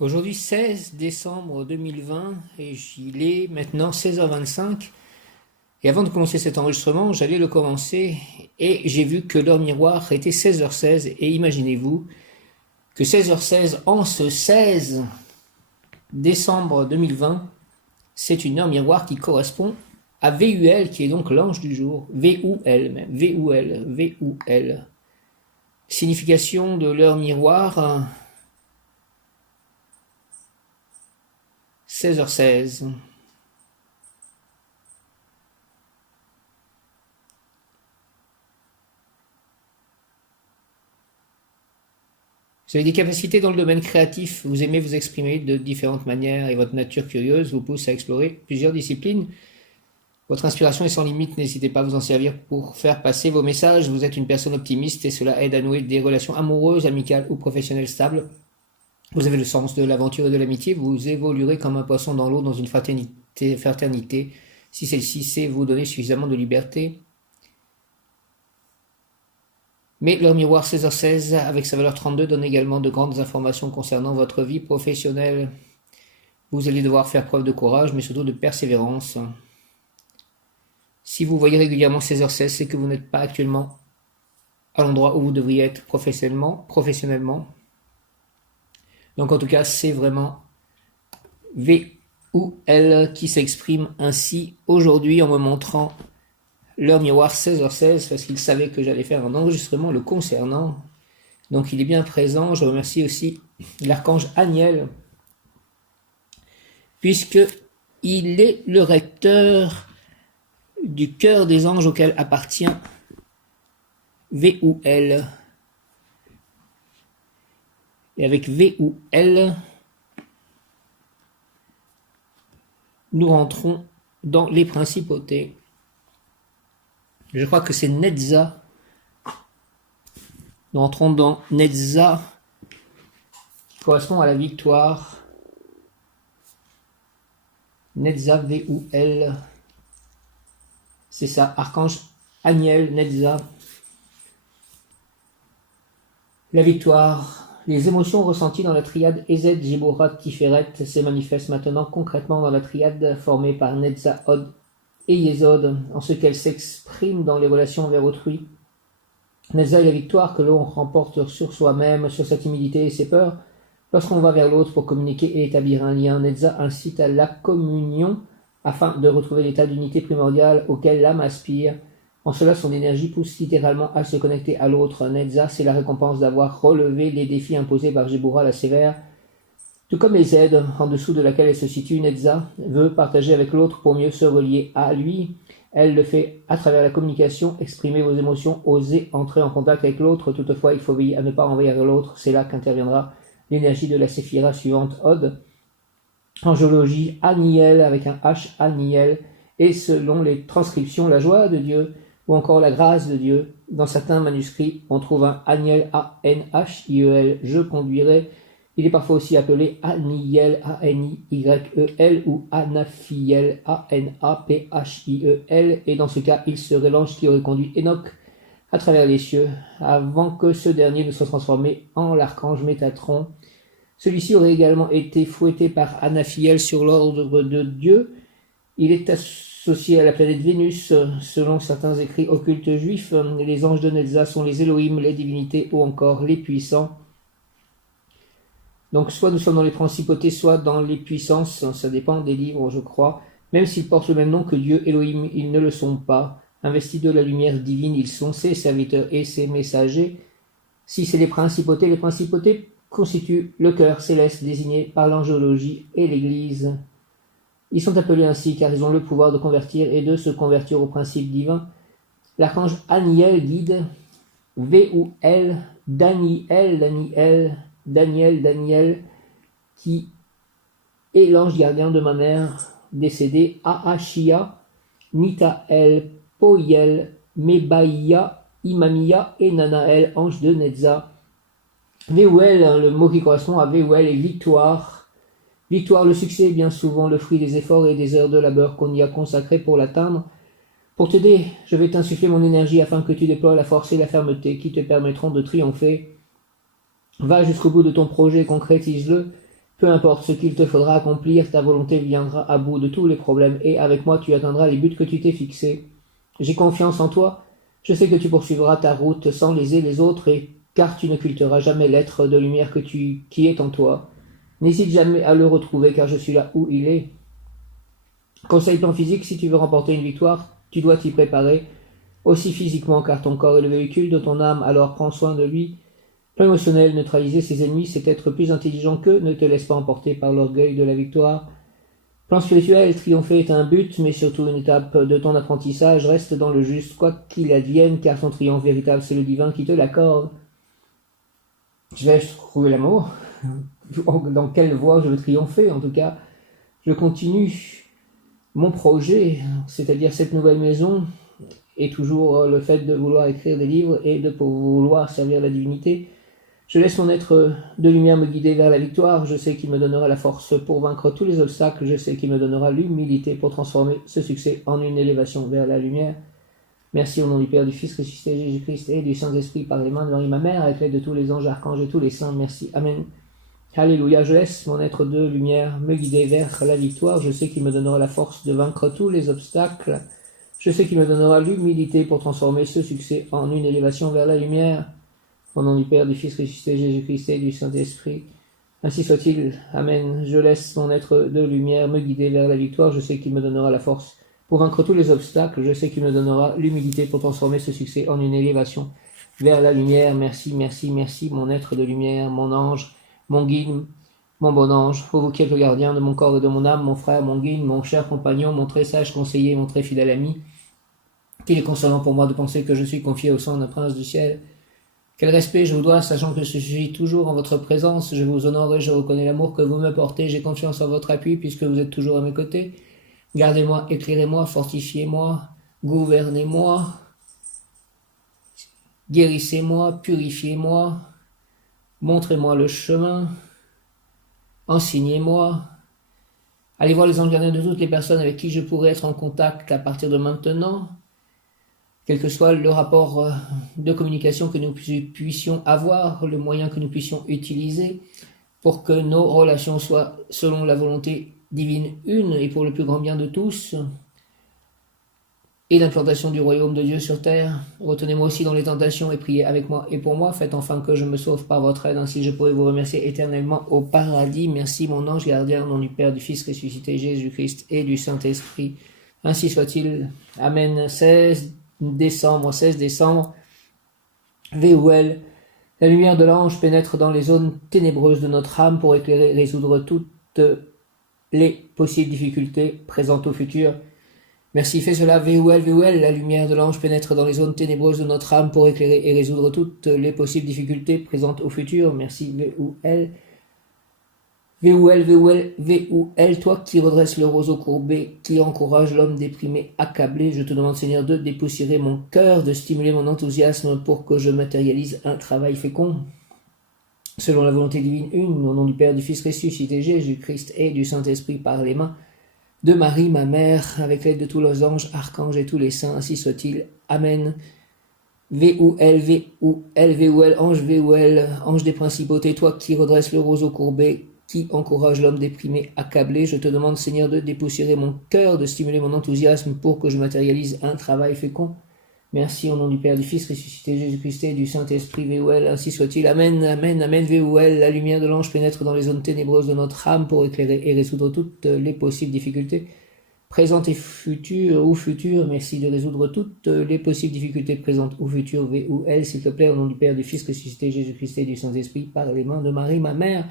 Aujourd'hui 16 décembre 2020 et il est maintenant 16h25 et avant de commencer cet enregistrement j'allais le commencer et j'ai vu que l'heure miroir était 16h16 et imaginez-vous que 16h16 en ce 16 décembre 2020 c'est une heure miroir qui correspond à VUL qui est donc l'ange du jour, VUL même, VUL, VUL. Signification de l'heure miroir 16h16. Vous avez des capacités dans le domaine créatif, vous aimez vous exprimer de différentes manières et votre nature curieuse vous pousse à explorer plusieurs disciplines. Votre inspiration est sans limite, n'hésitez pas à vous en servir pour faire passer vos messages. Vous êtes une personne optimiste et cela aide à nouer des relations amoureuses, amicales ou professionnelles stables. Vous avez le sens de l'aventure et de l'amitié, vous évoluerez comme un poisson dans l'eau dans une fraternité si celle-ci sait vous donner suffisamment de liberté. Mais l'heure miroir 16h16 avec sa valeur 32 donne également de grandes informations concernant votre vie professionnelle. Vous allez devoir faire preuve de courage mais surtout de persévérance. Si vous voyez régulièrement 16h16, c'est que vous n'êtes pas actuellement à l'endroit où vous devriez être professionnellement. Donc en tout cas, c'est vraiment V ou L qui s'exprime ainsi aujourd'hui en me montrant l'heure miroir 16h16 parce qu'il savait que j'allais faire un enregistrement le concernant. Donc il est bien présent. Je remercie aussi l'archange Aniel puisque il est le recteur du cœur des anges auquel appartient V ou L. Et avec V ou L, nous rentrons dans les principautés. Je crois que c'est Netza. Nous rentrons dans Netza, qui correspond à la victoire. Netza, V ou L. C'est ça, archange Aniel, Netza. La victoire. Les émotions ressenties dans la triade Ezed, Jiborat, Tiferet se manifestent maintenant concrètement dans la triade formée par Netza, Od et Yesod, en ce qu'elles s'expriment dans les relations envers autrui. Netza est la victoire que l'on remporte sur soi-même, sur sa timidité et ses peurs. Lorsqu'on va vers l'autre pour communiquer et établir un lien, Netza incite à la communion afin de retrouver l'état d'unité primordiale auquel l'âme aspire. En cela, son énergie pousse littéralement à se connecter à l'autre. Netza, c'est la récompense d'avoir relevé les défis imposés par Jébura la sévère. Tout comme les aides, en dessous de laquelle elle se situe, Netza veut partager avec l'autre pour mieux se relier à lui. Elle le fait à travers la communication, exprimer vos émotions, oser entrer en contact avec l'autre. Toutefois, il faut veiller à ne pas envahir l'autre. C'est là qu'interviendra l'énergie de la séphira suivante, Od. Angiologie, Aniel, avec un H, Aniel. Et selon les transcriptions, la joie de Dieu, ou encore la grâce de Dieu. Dans certains manuscrits, on trouve un Aniel, A-N-H-I-E-L, je conduirai. Il est parfois aussi appelé Aniel, A-N-I-Y-E-L, ou Anaphiel, A-N-A-P-H-I-E-L, et dans ce cas, il serait l'ange qui aurait conduit Enoch à travers les cieux, avant que ce dernier ne soit transformé en l'archange Métatron. Celui-ci aurait également été fouetté par Anaphiel sur l'ordre de Dieu. Il est associé à la planète Vénus, selon certains écrits occultes juifs. Les anges de Netza sont les Elohim, les divinités ou encore les puissants. Donc soit nous sommes dans les principautés, soit dans les puissances, ça dépend des livres je crois. Même s'ils portent le même nom que Dieu, Elohim, ils ne le sont pas. Investis de la lumière divine, ils sont ses serviteurs et ses messagers. Si c'est les principautés constituent le cœur céleste désigné par l'angiologie et l'Église. Ils sont appelés ainsi car ils ont le pouvoir de convertir et de se convertir au principe divin. L'archange Aniel guide V ou L, Daniel, qui est l'ange gardien de ma mère décédée, Aachia, Nitael, Poiel, Mebaïa, Imamia et Nanael, ange de Netza. V ou L, le mot qui correspond à V ou L est victoire. Victoire, le succès est bien souvent le fruit des efforts et des heures de labeur qu'on y a consacrés pour l'atteindre. Pour t'aider, je vais t'insuffler mon énergie afin que tu déploies la force et la fermeté qui te permettront de triompher. Va jusqu'au bout de ton projet, concrétise-le Peu importe ce qu'il te faudra accomplir, ta volonté viendra à bout de tous les problèmes et avec moi tu atteindras les buts que tu t'es fixés. J'ai confiance en toi. Je sais que tu poursuivras ta route sans léser les autres et car tu n'occulteras jamais l'être de lumière qui est en toi. N'hésite jamais à le retrouver car je suis là où il est. Conseil plan physique, si tu veux remporter une victoire, tu dois t'y préparer, aussi physiquement car ton corps est le véhicule de ton âme, alors prends soin de lui. Plan émotionnel, neutraliser ses ennemis, c'est être plus intelligent qu'eux, ne te laisse pas emporter par l'orgueil de la victoire. Plan spirituel, triompher est un but, mais surtout une étape de ton apprentissage, reste dans le juste, quoi qu'il advienne, car ton triomphe véritable, c'est le divin qui te l'accorde. Je vais trouver l'amour. Dans quelle voie je veux triompher, en tout cas. Je continue mon projet, c'est-à-dire cette nouvelle maison, et toujours le fait de vouloir écrire des livres et de vouloir servir la divinité. Je laisse mon être de lumière me guider vers la victoire. Je sais qu'il me donnera la force pour vaincre tous les obstacles. Je sais qu'il me donnera l'humilité pour transformer ce succès en une élévation vers la lumière. Merci au nom du Père, du Fils ressuscité Jésus-Christ et du Saint-Esprit par les mains de Marie, ma mère, avec l'aide de tous les anges, archanges et tous les saints. Merci. Amen. Alléluia. Je laisse mon être de lumière me guider vers la victoire. Je sais qu'il me donnera la force de vaincre tous les obstacles. Je sais qu'il me donnera l'humilité pour transformer ce succès en une élévation vers la lumière. Au nom du Père, du Fils ressuscité Jésus-Christ et du Saint-Esprit. Ainsi soit-il. Amen. Je laisse mon être de lumière me guider vers la victoire. Je sais qu'il me donnera la force pour vaincre tous les obstacles. Je sais qu'il me donnera l'humilité pour transformer ce succès en une élévation vers la lumière. Merci, merci, merci, mon être de lumière, mon ange, mon guide, mon bon ange. Ô vous qui êtes le gardien de mon corps et de mon âme, mon frère, mon guide, mon cher compagnon, mon très sage conseiller, mon très fidèle ami, qu'il est consolant pour moi de penser que je suis confié au sein d'un prince du ciel. Quel respect je vous dois, sachant que je suis toujours en votre présence, je vous honore et je reconnais l'amour que vous me portez, j'ai confiance en votre appui puisque vous êtes toujours à mes côtés. Gardez-moi, éclairez-moi, fortifiez-moi, gouvernez-moi, guérissez-moi, purifiez-moi, montrez-moi le chemin, enseignez-moi. Allez voir les anges gardiens de toutes les personnes avec qui je pourrais être en contact à partir de maintenant, quel que soit le rapport de communication que nous puissions avoir, le moyen que nous puissions utiliser pour que nos relations soient selon la volonté divine une et pour le plus grand bien de tous et l'implantation du royaume de Dieu sur terre. Retenez-moi aussi dans les tentations et priez avec moi et pour moi. Faites enfin que je me sauve par votre aide, ainsi je pourrai vous remercier éternellement au paradis. Merci mon ange gardien, au nom du Père, du Fils ressuscité Jésus-Christ et du Saint-Esprit. Ainsi soit-il. Amen. 16 décembre, VOL. La lumière de l'ange pénètre dans les zones ténébreuses de notre âme pour éclairer et résoudre toutes les possibles difficultés présentes au futur. Merci, fais cela, VOL. La lumière de l'ange pénètre dans les zones ténébreuses de notre âme pour éclairer et résoudre toutes les possibles difficultés présentes au futur. Merci, VOL. VOL, toi qui redresses le roseau courbé, qui encourage l'homme déprimé, accablé, je te demande, Seigneur, de dépoussiérer mon cœur, de stimuler mon enthousiasme pour que je matérialise un travail fécond. Selon la volonté divine une, au nom du Père, du Fils ressuscité Jésus-Christ et du Saint-Esprit par les mains de Marie, ma mère, avec l'aide de tous les anges, archanges et tous les saints, ainsi soit-il. Amen. VOL, ange des principautés, toi qui redresses le roseau courbé, qui encourage l'homme déprimé, accablé, je te demande, Seigneur, de dépoussiérer mon cœur, de stimuler mon enthousiasme pour que je matérialise un travail fécond. Merci au nom du Père, du Fils ressuscité Jésus-Christ et du Saint-Esprit, VOL, ainsi soit-il. Amen, amen, amen, VOL. La lumière de l'ange pénètre dans les zones ténébreuses de notre âme pour éclairer et résoudre toutes les possibles difficultés, présentes et futures ou futures. Merci de résoudre toutes les possibles difficultés présentes ou futures, VOL, s'il te plaît, au nom du Père, du Fils ressuscité Jésus-Christ et du Saint-Esprit, par les mains de Marie, ma mère.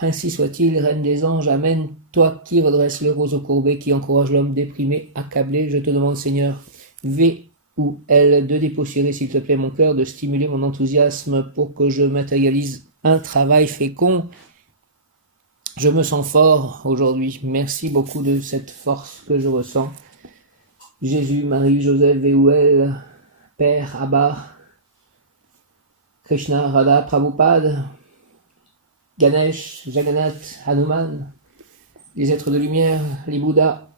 Ainsi soit-il, Reine des anges, amen. Toi qui redresses le roseau courbé, qui encourage l'homme déprimé, accablé, je te demande, Seigneur, VOL, de dépoussiérer, s'il te plaît, mon cœur, de stimuler mon enthousiasme pour que je matérialise un travail fécond. Je me sens fort aujourd'hui. Merci beaucoup de cette force que je ressens. Jésus, Marie, Joseph, VOL, Père, Abba, Krishna, Radha, Prabhupada, Ganesh, Jagannath, Hanuman, les êtres de lumière, les Bouddhas,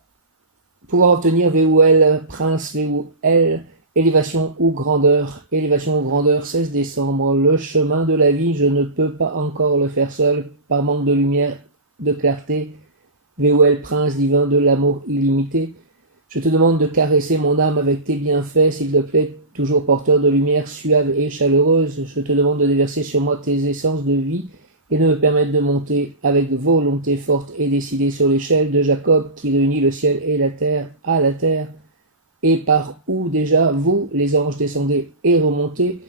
pouvoir obtenir VOL, Prince, VOL, élévation ou grandeur, 16 décembre, le chemin de la vie, je ne peux pas encore le faire seul, par manque de lumière, de clarté, VOL, prince divin de l'amour illimité, je te demande de caresser mon âme avec tes bienfaits, s'il te plaît, toujours porteur de lumière suave et chaleureuse, je te demande de déverser sur moi tes essences de vie, et de me permettre de monter avec volonté forte et décidée sur l'échelle de Jacob qui réunit le ciel et la terre à la terre, et par où déjà vous, les anges, descendez et remontez.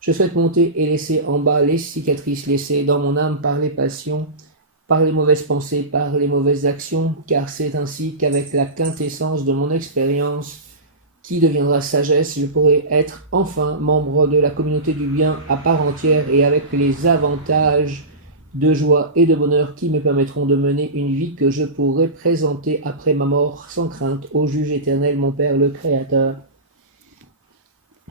Je souhaite monter et laisser en bas les cicatrices laissées dans mon âme par les passions, par les mauvaises pensées, par les mauvaises actions, car c'est ainsi qu'avec la quintessence de mon expérience, qui deviendra sagesse, je pourrai être enfin membre de la communauté du bien à part entière et avec les avantages de joie et de bonheur qui me permettront de mener une vie que je pourrai présenter après ma mort sans crainte au juge éternel, mon Père le Créateur.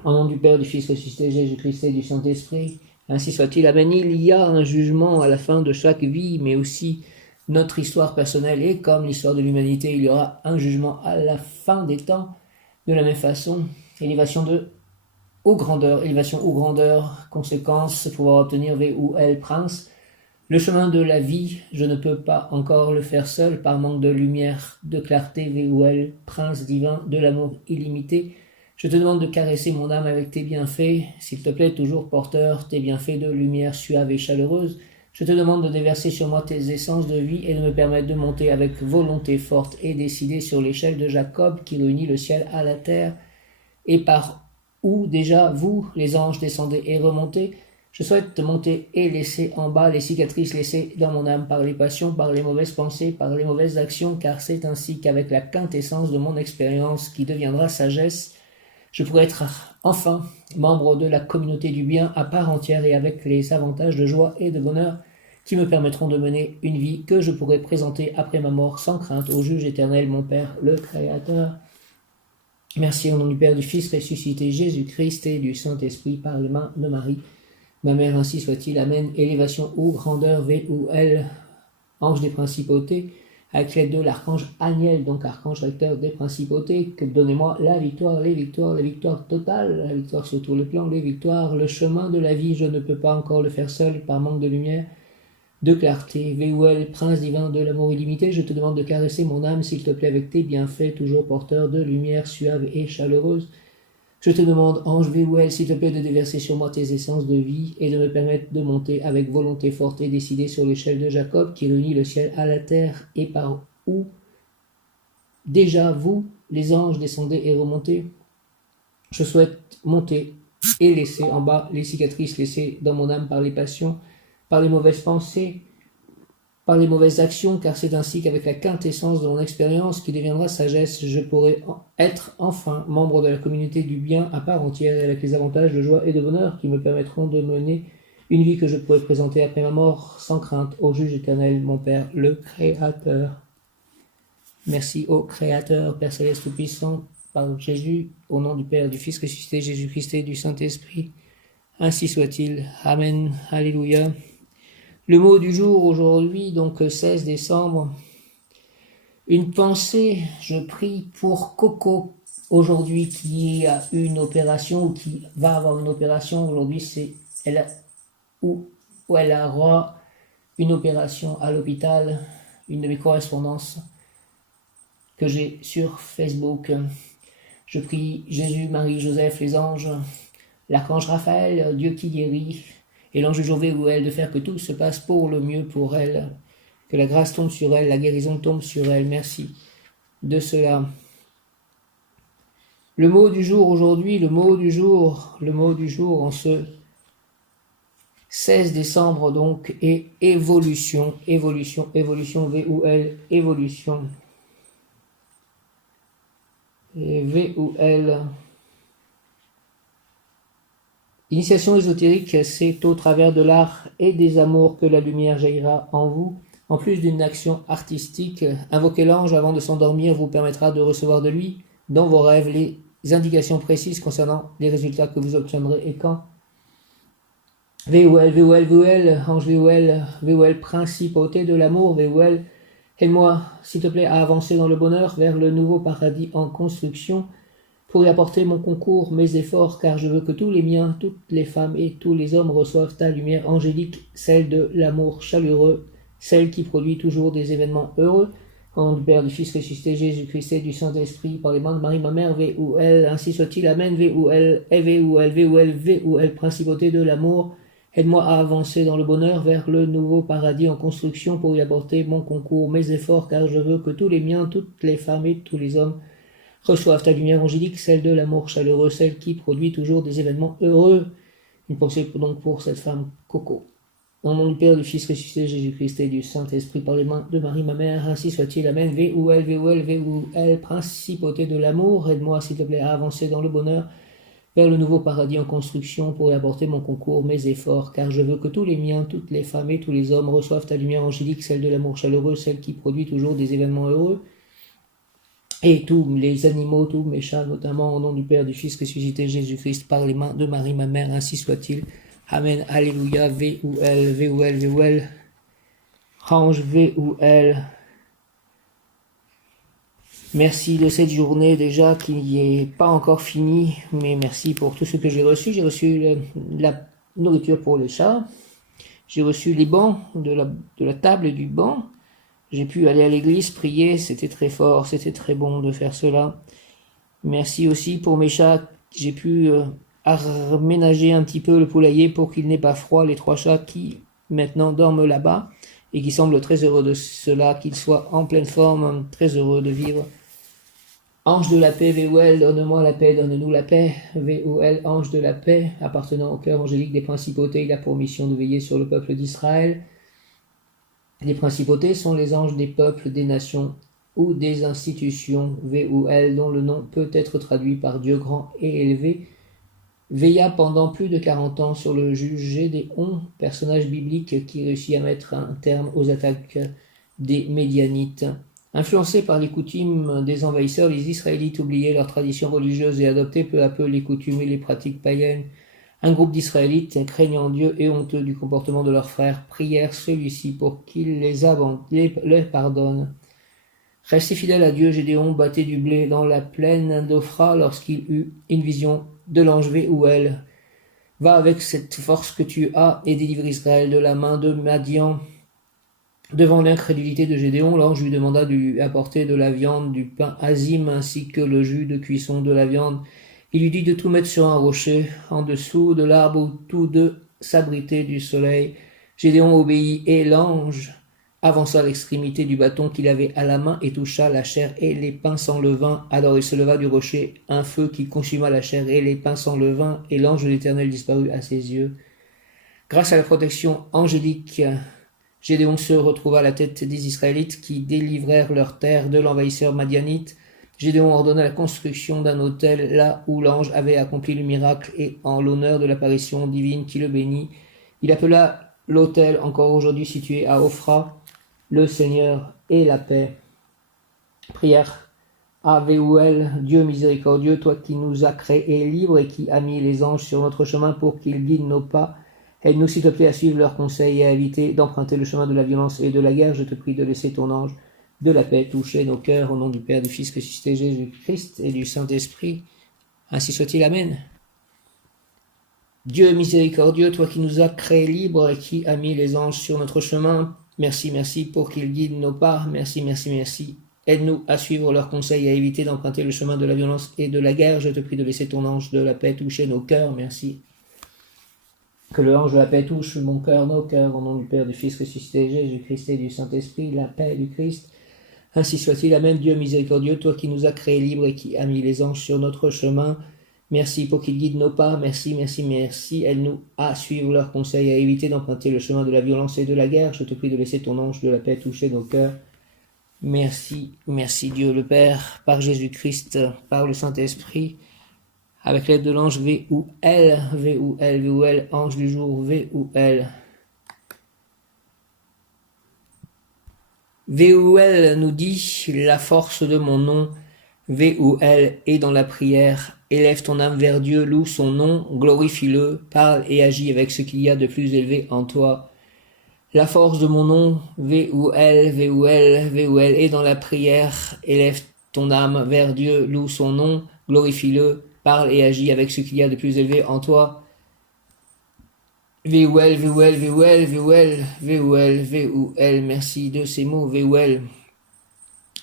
Au nom du Père, du Fils ressuscité, Jésus-Christ et du Saint-Esprit, ainsi soit-il. Amen. Il y a un jugement à la fin de chaque vie, mais aussi notre histoire personnelle, et comme l'histoire de l'humanité, il y aura un jugement à la fin des temps. De la même façon, élévation ou grandeur, conséquence, pouvoir obtenir V ou L, prince. Le chemin de la vie, je ne peux pas encore le faire seul, par manque de lumière, de clarté, V ou L, prince divin de l'amour illimité. Je te demande de caresser mon âme avec tes bienfaits, s'il te plaît, toujours porteur, tes bienfaits de lumière suave et chaleureuse. Je te demande de déverser sur moi tes essences de vie et de me permettre de monter avec volonté forte et décidée sur l'échelle de Jacob qui réunit le ciel à la terre, et par où déjà vous, les anges, descendez et remontez. Je souhaite monter et laisser en bas les cicatrices laissées dans mon âme par les passions, par les mauvaises pensées, par les mauvaises actions, car c'est ainsi qu'avec la quintessence de mon expérience qui deviendra sagesse, je pourrai être enfin membre de la communauté du bien à part entière et avec les avantages de joie et de bonheur qui me permettront de mener une vie que je pourrai présenter après ma mort sans crainte au juge éternel, mon Père le Créateur. Merci au nom du Père, du Fils ressuscité, Jésus-Christ et du Saint-Esprit par les mains de Marie. Ma mère, ainsi soit-il. Amen. Élévation ou grandeur, V ou L, ange des principautés, avec l'aide de l'archange Aniel, donc archange recteur des principautés, que donnez-moi la victoire, les victoires totales, la victoire sur tous les plans, les victoires, le chemin de la vie, je ne peux pas encore le faire seul par manque de lumière, de clarté, V ou L, prince divin de l'amour illimité, je te demande de caresser mon âme, s'il te plaît, avec tes bienfaits, toujours porteur de lumière suave et chaleureuse. Je te demande, ange V ou L, s'il te plaît, de déverser sur moi tes essences de vie et de me permettre de monter avec volonté forte et décidée sur l'échelle de Jacob qui réunit le ciel à la terre, et par où déjà vous, les anges, descendez et remontez. Je souhaite monter et laisser en bas les cicatrices laissées dans mon âme par les passions, par les mauvaises pensées, par les mauvaises actions, car c'est ainsi qu'avec la quintessence de mon expérience qui deviendra sagesse, je pourrai être enfin membre de la communauté du bien à part entière et avec les avantages de joie et de bonheur qui me permettront de mener une vie que je pourrai présenter après ma mort sans crainte au juge éternel, mon Père le Créateur. Merci au Créateur, Père Céleste Tout-Puissant, par Jésus, au nom du Père, du Fils ressuscité, Jésus-Christ et du Saint-Esprit. Ainsi soit-il. Amen. Alléluia. Le mot du jour aujourd'hui, donc 16 décembre, une pensée, je prie pour Coco aujourd'hui qui a eu une opération ou qui va avoir une opération. Aujourd'hui, elle aura une opération à l'hôpital, une de mes correspondances que j'ai sur Facebook. Je prie Jésus, Marie, Joseph, les anges, l'archange Raphaël, Dieu qui guérit, et l'ange Jové ou elle, de faire que tout se passe pour le mieux pour elle, que la grâce tombe sur elle, la guérison tombe sur elle. Merci de cela. Le mot du jour aujourd'hui, le mot du jour en ce 16 décembre donc est évolution, V ou L, évolution. Et V ou L. L'initiation ésotérique, c'est au travers de l'art et des amours que la lumière jaillira en vous. En plus d'une action artistique, invoquer l'ange avant de s'endormir vous permettra de recevoir de lui, dans vos rêves, les indications précises concernant les résultats que vous obtiendrez et quand. VOL, ange VOL, principauté de l'amour, VOL, aide-moi, s'il te plaît, à avancer dans le bonheur vers le nouveau paradis en construction. pour y apporter mon concours, mes efforts, car je veux que tous les miens, toutes les femmes et tous les hommes reçoivent ta lumière angélique, celle de l'amour chaleureux, celle qui produit toujours des événements heureux. Au nom du Père, du Fils ressuscité, Jésus-Christ et du Saint-Esprit, par les mains de Marie, ma mère, V-U-L, ainsi soit-il, Amen, V-U-L, V-U-L, V-U-L, V-U-L, principauté de l'amour, aide-moi à avancer dans le bonheur vers le nouveau paradis en construction pour y apporter mon concours, mes efforts, car je veux que tous les miens, toutes les femmes et tous les hommes reçoivent ta lumière angélique, celle de l'amour chaleureux, celle qui produit toujours des événements heureux. Une pensée donc pour cette femme Coco. Au nom du Père, du Fils ressuscité, Jésus-Christ et du Saint-Esprit, par les mains de Marie, ma mère, ainsi soit-il, Amen. V-U-L, V-U-L, V-U-L, principauté de l'amour, aide-moi, s'il te plaît, à avancer dans le bonheur, vers le nouveau paradis en construction, pour y apporter mon concours, mes efforts, car je veux que tous les miens, toutes les femmes et tous les hommes reçoivent ta lumière angélique, celle de l'amour chaleureux, celle qui produit toujours des événements heureux, et tous les animaux, tous mes chats, notamment, au nom du Père, du Fils ressuscité, Jésus-Christ, par les mains de Marie, ma mère, ainsi soit-il. Amen, Alléluia, V-U-L, V-U-L, V-U-L, Ange, V-U-L. Merci de cette journée déjà qui n'est pas encore finie, mais merci pour tout ce que j'ai reçu. J'ai reçu la nourriture pour les chats, j'ai reçu les bancs de la table et du banc. J'ai pu aller à l'église, prier, c'était très fort, c'était très bon de faire cela. Merci aussi pour mes chats, j'ai pu aménager un petit peu le poulailler pour qu'il n'ait pas froid, les 3 chats qui maintenant dorment là-bas et qui semblent très heureux de cela, qu'ils soient en pleine forme, très heureux de vivre. Ange de la paix, V-U-L, donne-moi la paix, donne-nous la paix, V-U-L, ange de la paix, appartenant au cœur angélique des principautés, il a pour mission de veiller sur le peuple d'Israël. Les principautés sont les anges des peuples, des nations ou des institutions, V-U-L, dont le nom peut être traduit par Dieu grand et élevé, veilla pendant plus de 40 ans sur le juge Gédéon, personnage biblique qui réussit à mettre un terme aux attaques des Médianites. Influencés par les coutumes des envahisseurs, les Israélites oubliaient leurs traditions religieuses et adoptaient peu à peu les coutumes et les pratiques païennes. Un groupe d'Israélites, craignant Dieu et honteux du comportement de leurs frères, prièrent celui-ci pour qu'il les pardonne. Resté fidèle à Dieu, Gédéon battait du blé dans la plaine d'Ophra lorsqu'il eut une vision de l'ange V-U-L. Va avec cette force que tu as et délivre Israël de la main de Madian. Devant l'incrédulité de Gédéon, l'ange lui demanda de lui apporter de la viande, du pain azim ainsi que le jus de cuisson de la viande. Il lui dit de tout mettre sur un rocher, en dessous de l'arbre où tous deux s'abritaient du soleil. Gédéon obéit et l'ange avança l'extrémité du bâton qu'il avait à la main et toucha la chair et les pains sans levain. Alors il se leva du rocher un feu qui consuma la chair et les pains sans levain, et l'ange de l'Éternel disparut à ses yeux. Grâce à la protection angélique, Gédéon se retrouva à la tête des Israélites qui délivrèrent leur terre de l'envahisseur madianite. Gédéon ordonna la construction d'un autel là où l'ange avait accompli le miracle, et en l'honneur de l'apparition divine qui le bénit, il appela l'autel, encore aujourd'hui situé à Ophra, le Seigneur et la paix. Prière. Ave-U-L, Dieu miséricordieux, toi qui nous as créés libres et qui as mis les anges sur notre chemin pour qu'ils guident nos pas, aide-nous s'il te plaît à suivre leurs conseils et à éviter d'emprunter le chemin de la violence et de la guerre. Je te prie de laisser ton ange de la paix toucher nos cœurs, au nom du Père, du Fils ressuscité Jésus-Christ et du Saint-Esprit. Ainsi soit-il, Amen. Dieu miséricordieux, toi qui nous as créés libres et qui as mis les anges sur notre chemin, merci, merci pour qu'ils guident nos pas, merci, merci, merci. Aide-nous à suivre leurs conseils et à éviter d'emprunter le chemin de la violence et de la guerre. Je te prie de laisser ton ange de la paix toucher nos cœurs, merci. Que le ange de la paix touche mon cœur, nos cœurs, au nom du Père, du Fils ressuscité Jésus-Christ et du Saint-Esprit, la paix du Christ. Ainsi soit-il, Amen. Dieu miséricordieux, toi qui nous as créés libres et qui as mis les anges sur notre chemin, merci pour qu'ils guident nos pas, merci, merci, merci. Aide-nous à suivre leurs conseils et à éviter d'emprunter le chemin de la violence et de la guerre. Je te prie de laisser ton ange de la paix toucher nos cœurs. Merci, merci Dieu le Père, par Jésus-Christ, par le Saint-Esprit, avec l'aide de l'ange V-U-L, V-U-L, V-U-L, ange du jour, V-U-L. V-U-L nous dit, la force de mon nom, V-U-L, est dans la prière. Élève ton âme vers Dieu, loue son nom, glorifie-le, parle et agis avec ce qu'il y a de plus élevé en toi. La force de mon nom, V-U-L, V-U-L, V-U-L, est dans la prière. Élève ton âme vers Dieu, loue son nom, glorifie-le, parle et agis avec ce qu'il y a de plus élevé en toi. Veuel, Veuel, Veuel, Veuel, Veuel, Veuel, merci de ces mots, Veuel.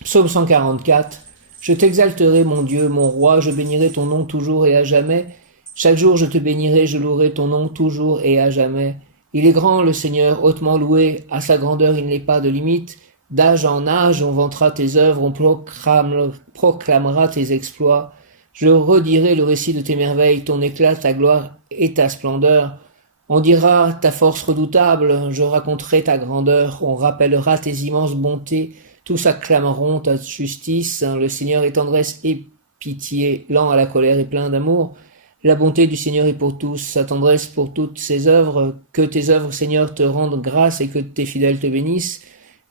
Psaume 144. Je t'exalterai, mon Dieu, mon roi, je bénirai ton nom toujours et à jamais. Chaque jour je te bénirai, je louerai ton nom toujours et à jamais. Il est grand, le Seigneur, hautement loué, à sa grandeur il n'est pas de limite. D'âge en âge on vantera tes œuvres, on proclamera tes exploits. Je redirai le récit de tes merveilles, ton éclat, ta gloire et ta splendeur. On dira ta force redoutable, je raconterai ta grandeur, on rappellera tes immenses bontés, tous acclameront ta justice. Le Seigneur est tendresse et pitié, lent à la colère et plein d'amour. La bonté du Seigneur est pour tous, sa tendresse pour toutes ses œuvres. Que tes œuvres, Seigneur, te rendent grâce et que tes fidèles te bénissent.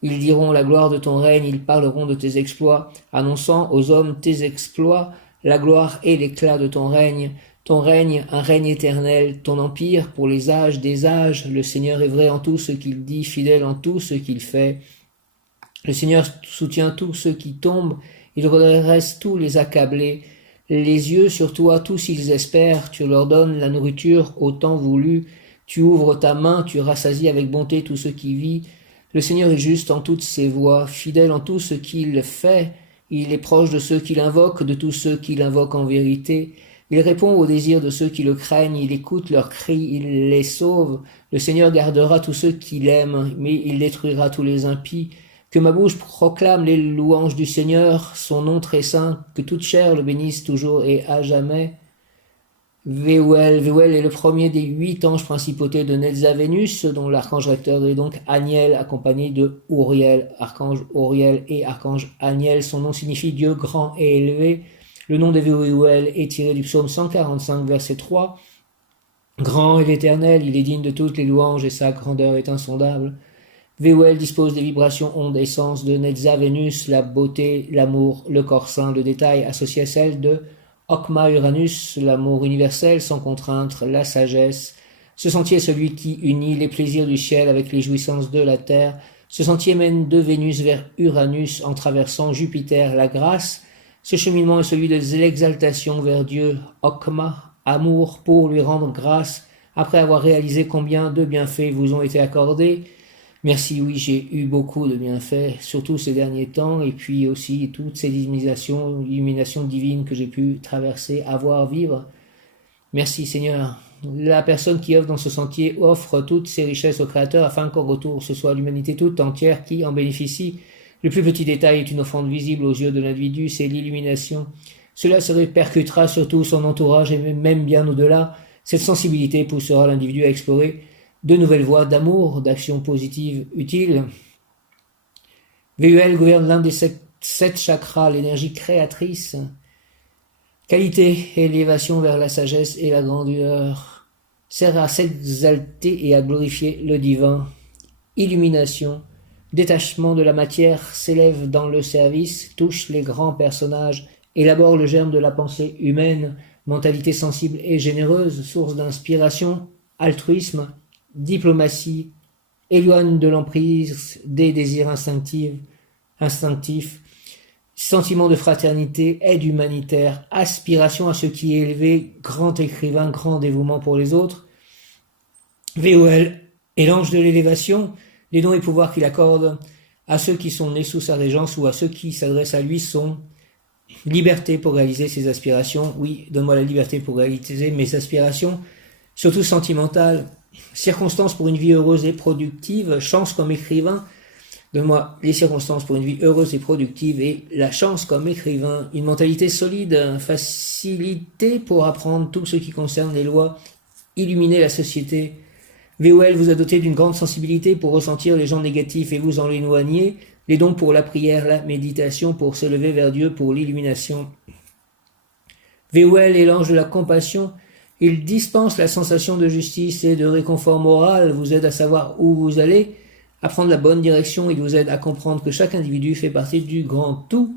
Ils diront la gloire de ton règne, ils parleront de tes exploits, annonçant aux hommes tes exploits, la gloire et l'éclat de ton règne. Ton règne, un règne éternel, ton empire pour les âges des âges. Le Seigneur est vrai en tout ce qu'il dit, fidèle en tout ce qu'il fait. Le Seigneur soutient tous ceux qui tombent, il redresse tous les accablés. Les yeux sur toi, tous ils espèrent, tu leur donnes la nourriture au temps voulu. Tu ouvres ta main, tu rassasies avec bonté tous ceux qui vivent. Le Seigneur est juste en toutes ses voies, fidèle en tout ce qu'il fait. Il est proche de ceux qui l'invoquent, de tous ceux qui l'invoquent en vérité. Il répond aux désirs de ceux qui le craignent, il écoute leurs cris, il les sauve. Le Seigneur gardera tous ceux qui l'aiment, mais il détruira tous les impies. Que ma bouche proclame les louanges du Seigneur, son nom très saint, que toute chair le bénisse toujours et à jamais. Veuel, Veuel est le premier des 8 anges principautés de Netzavénus, dont l'archange recteur est donc Aniel, accompagné de Uriel, archange Uriel et archange Aniel. Son nom signifie Dieu grand et élevé. Le nom de Veuel est tiré du psaume 145, verset 3. Grand est l'Éternel, il est digne de toutes les louanges et sa grandeur est insondable. Veuel dispose des vibrations ondes et sens de Netzavénus, la beauté, l'amour, le corps saint, le détail associé à celle de Okma Uranus, l'amour universel sans contrainte, la sagesse. Ce sentier est celui qui unit les plaisirs du ciel avec les jouissances de la terre. Ce sentier mène de Vénus vers Uranus en traversant Jupiter, la grâce. Ce cheminement est celui de l'exaltation vers Dieu, Okma, amour, pour lui rendre grâce, après avoir réalisé combien de bienfaits vous ont été accordés. Merci, oui, j'ai eu beaucoup de bienfaits, surtout ces derniers temps, et puis aussi toutes ces illuminations divines que j'ai pu traverser, avoir, vivre. Merci Seigneur. La personne qui œuvre dans ce sentier offre toutes ses richesses au Créateur afin qu'en retour ce soit l'humanité toute entière qui en bénéficie. Le plus petit détail est une offrande visible aux yeux de l'individu, c'est l'illumination. Cela se répercutera sur tout son entourage et même bien au-delà. Cette sensibilité poussera l'individu à explorer de nouvelles voies d'amour, d'action positive utile. Veuel gouverne l'un des 7 chakras, l'énergie créatrice. Qualité, élévation vers la sagesse et la grandeur. Sert à s'exalter et à glorifier le divin. Illumination, détachement de la matière, s'élève dans le service, touche les grands personnages, élabore le germe de la pensée humaine, mentalité sensible et généreuse, source d'inspiration, altruisme, diplomatie, éloigne de l'emprise des désirs instinctifs, sentiment de fraternité, aide humanitaire, aspiration à ce qui est élevé, grand écrivain, grand dévouement pour les autres. Veuel est l'ange de l'élévation, les dons et pouvoirs qu'il accorde à ceux qui sont nés sous sa régence ou à ceux qui s'adressent à lui sont liberté pour réaliser ses aspirations. Oui, donne-moi la liberté pour réaliser mes aspirations, surtout sentimentales. Circonstances pour une vie heureuse et productive, chance comme écrivain, donne-moi les circonstances pour une vie heureuse et productive et la chance comme écrivain, une mentalité solide, facilité pour apprendre tout ce qui concerne les lois, illuminer la société. Veuel vous a doté d'une grande sensibilité pour ressentir les gens négatifs et vous en éloigner, les dons pour la prière, la méditation, pour s'élever vers Dieu, pour l'illumination. Veuel est l'ange de la compassion. Il dispense la sensation de justice et de réconfort moral, vous aide à savoir où vous allez, à prendre la bonne direction, il vous aide à comprendre que chaque individu fait partie du grand tout,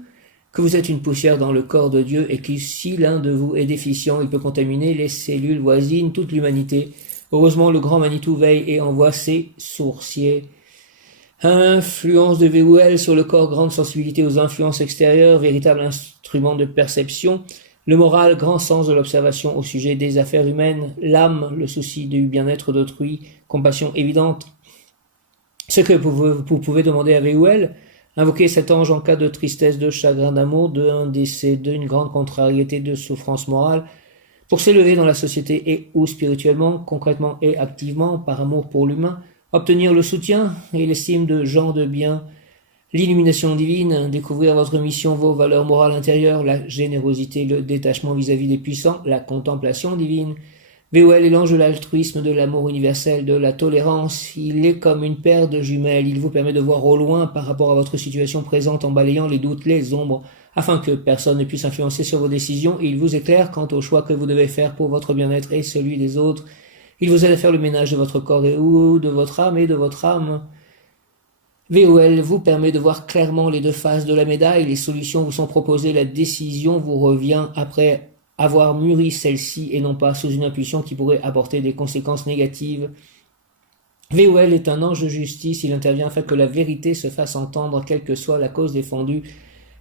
que vous êtes une poussière dans le corps de Dieu et que si l'un de vous est déficient, il peut contaminer les cellules voisines, toute l'humanité. Heureusement, le grand Manitou veille et envoie ses sourciers. Influence de Veuel sur le corps, grande sensibilité aux influences extérieures, véritable instrument de perception, Le moral, grand sens de l'observation au sujet des affaires humaines. L'âme, le souci du bien-être d'autrui. Compassion évidente. Ce que vous pouvez demander à VUL, invoquer cet ange en cas de tristesse, de chagrin d'amour, d'un décès, d'une grande contrariété, de souffrance morale, pour s'élever dans la société et ou spirituellement, concrètement et activement, par amour pour l'humain, obtenir le soutien et l'estime de gens de bien, l'illumination divine, découvrir votre mission, vos valeurs morales intérieures, la générosité, le détachement vis-à-vis des puissants, la contemplation divine. VOL est l'ange de l'altruisme, de l'amour universel, de la tolérance. Il est comme une paire de jumelles. Il vous permet de voir au loin par rapport à votre situation présente en balayant les doutes, les ombres, afin que personne ne puisse influencer sur vos décisions. Il vous éclaire quant au choix que vous devez faire pour votre bien-être et celui des autres. Il vous aide à faire le ménage de votre corps et ou de votre âme et de votre âme. VOL vous permet de voir clairement les deux faces de la médaille. Les solutions vous sont proposées. La décision vous revient après avoir mûri celle-ci et non pas sous une impulsion qui pourrait apporter des conséquences négatives. VOL est un ange de justice, il intervient afin que la vérité se fasse entendre, quelle que soit la cause défendue.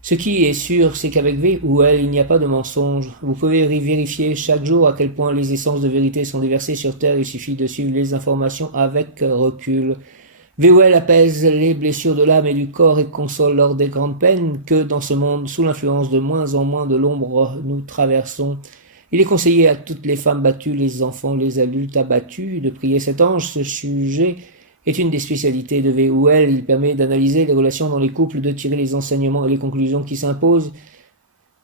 Ce qui est sûr, c'est qu'avec VOL, il n'y a pas de mensonge. Vous pouvez vérifier chaque jour à quel point les essences de vérité sont déversées sur Terre, il suffit de suivre les informations avec recul. VOL apaise les blessures de l'âme et du corps et console lors des grandes peines que dans ce monde, sous l'influence de moins en moins de l'ombre, nous traversons. Il est conseillé à toutes les femmes battues, les enfants, les adultes abattus de prier cet ange. Ce sujet est une des spécialités de VOL. Il permet d'analyser les relations dans les couples, de tirer les enseignements et les conclusions qui s'imposent.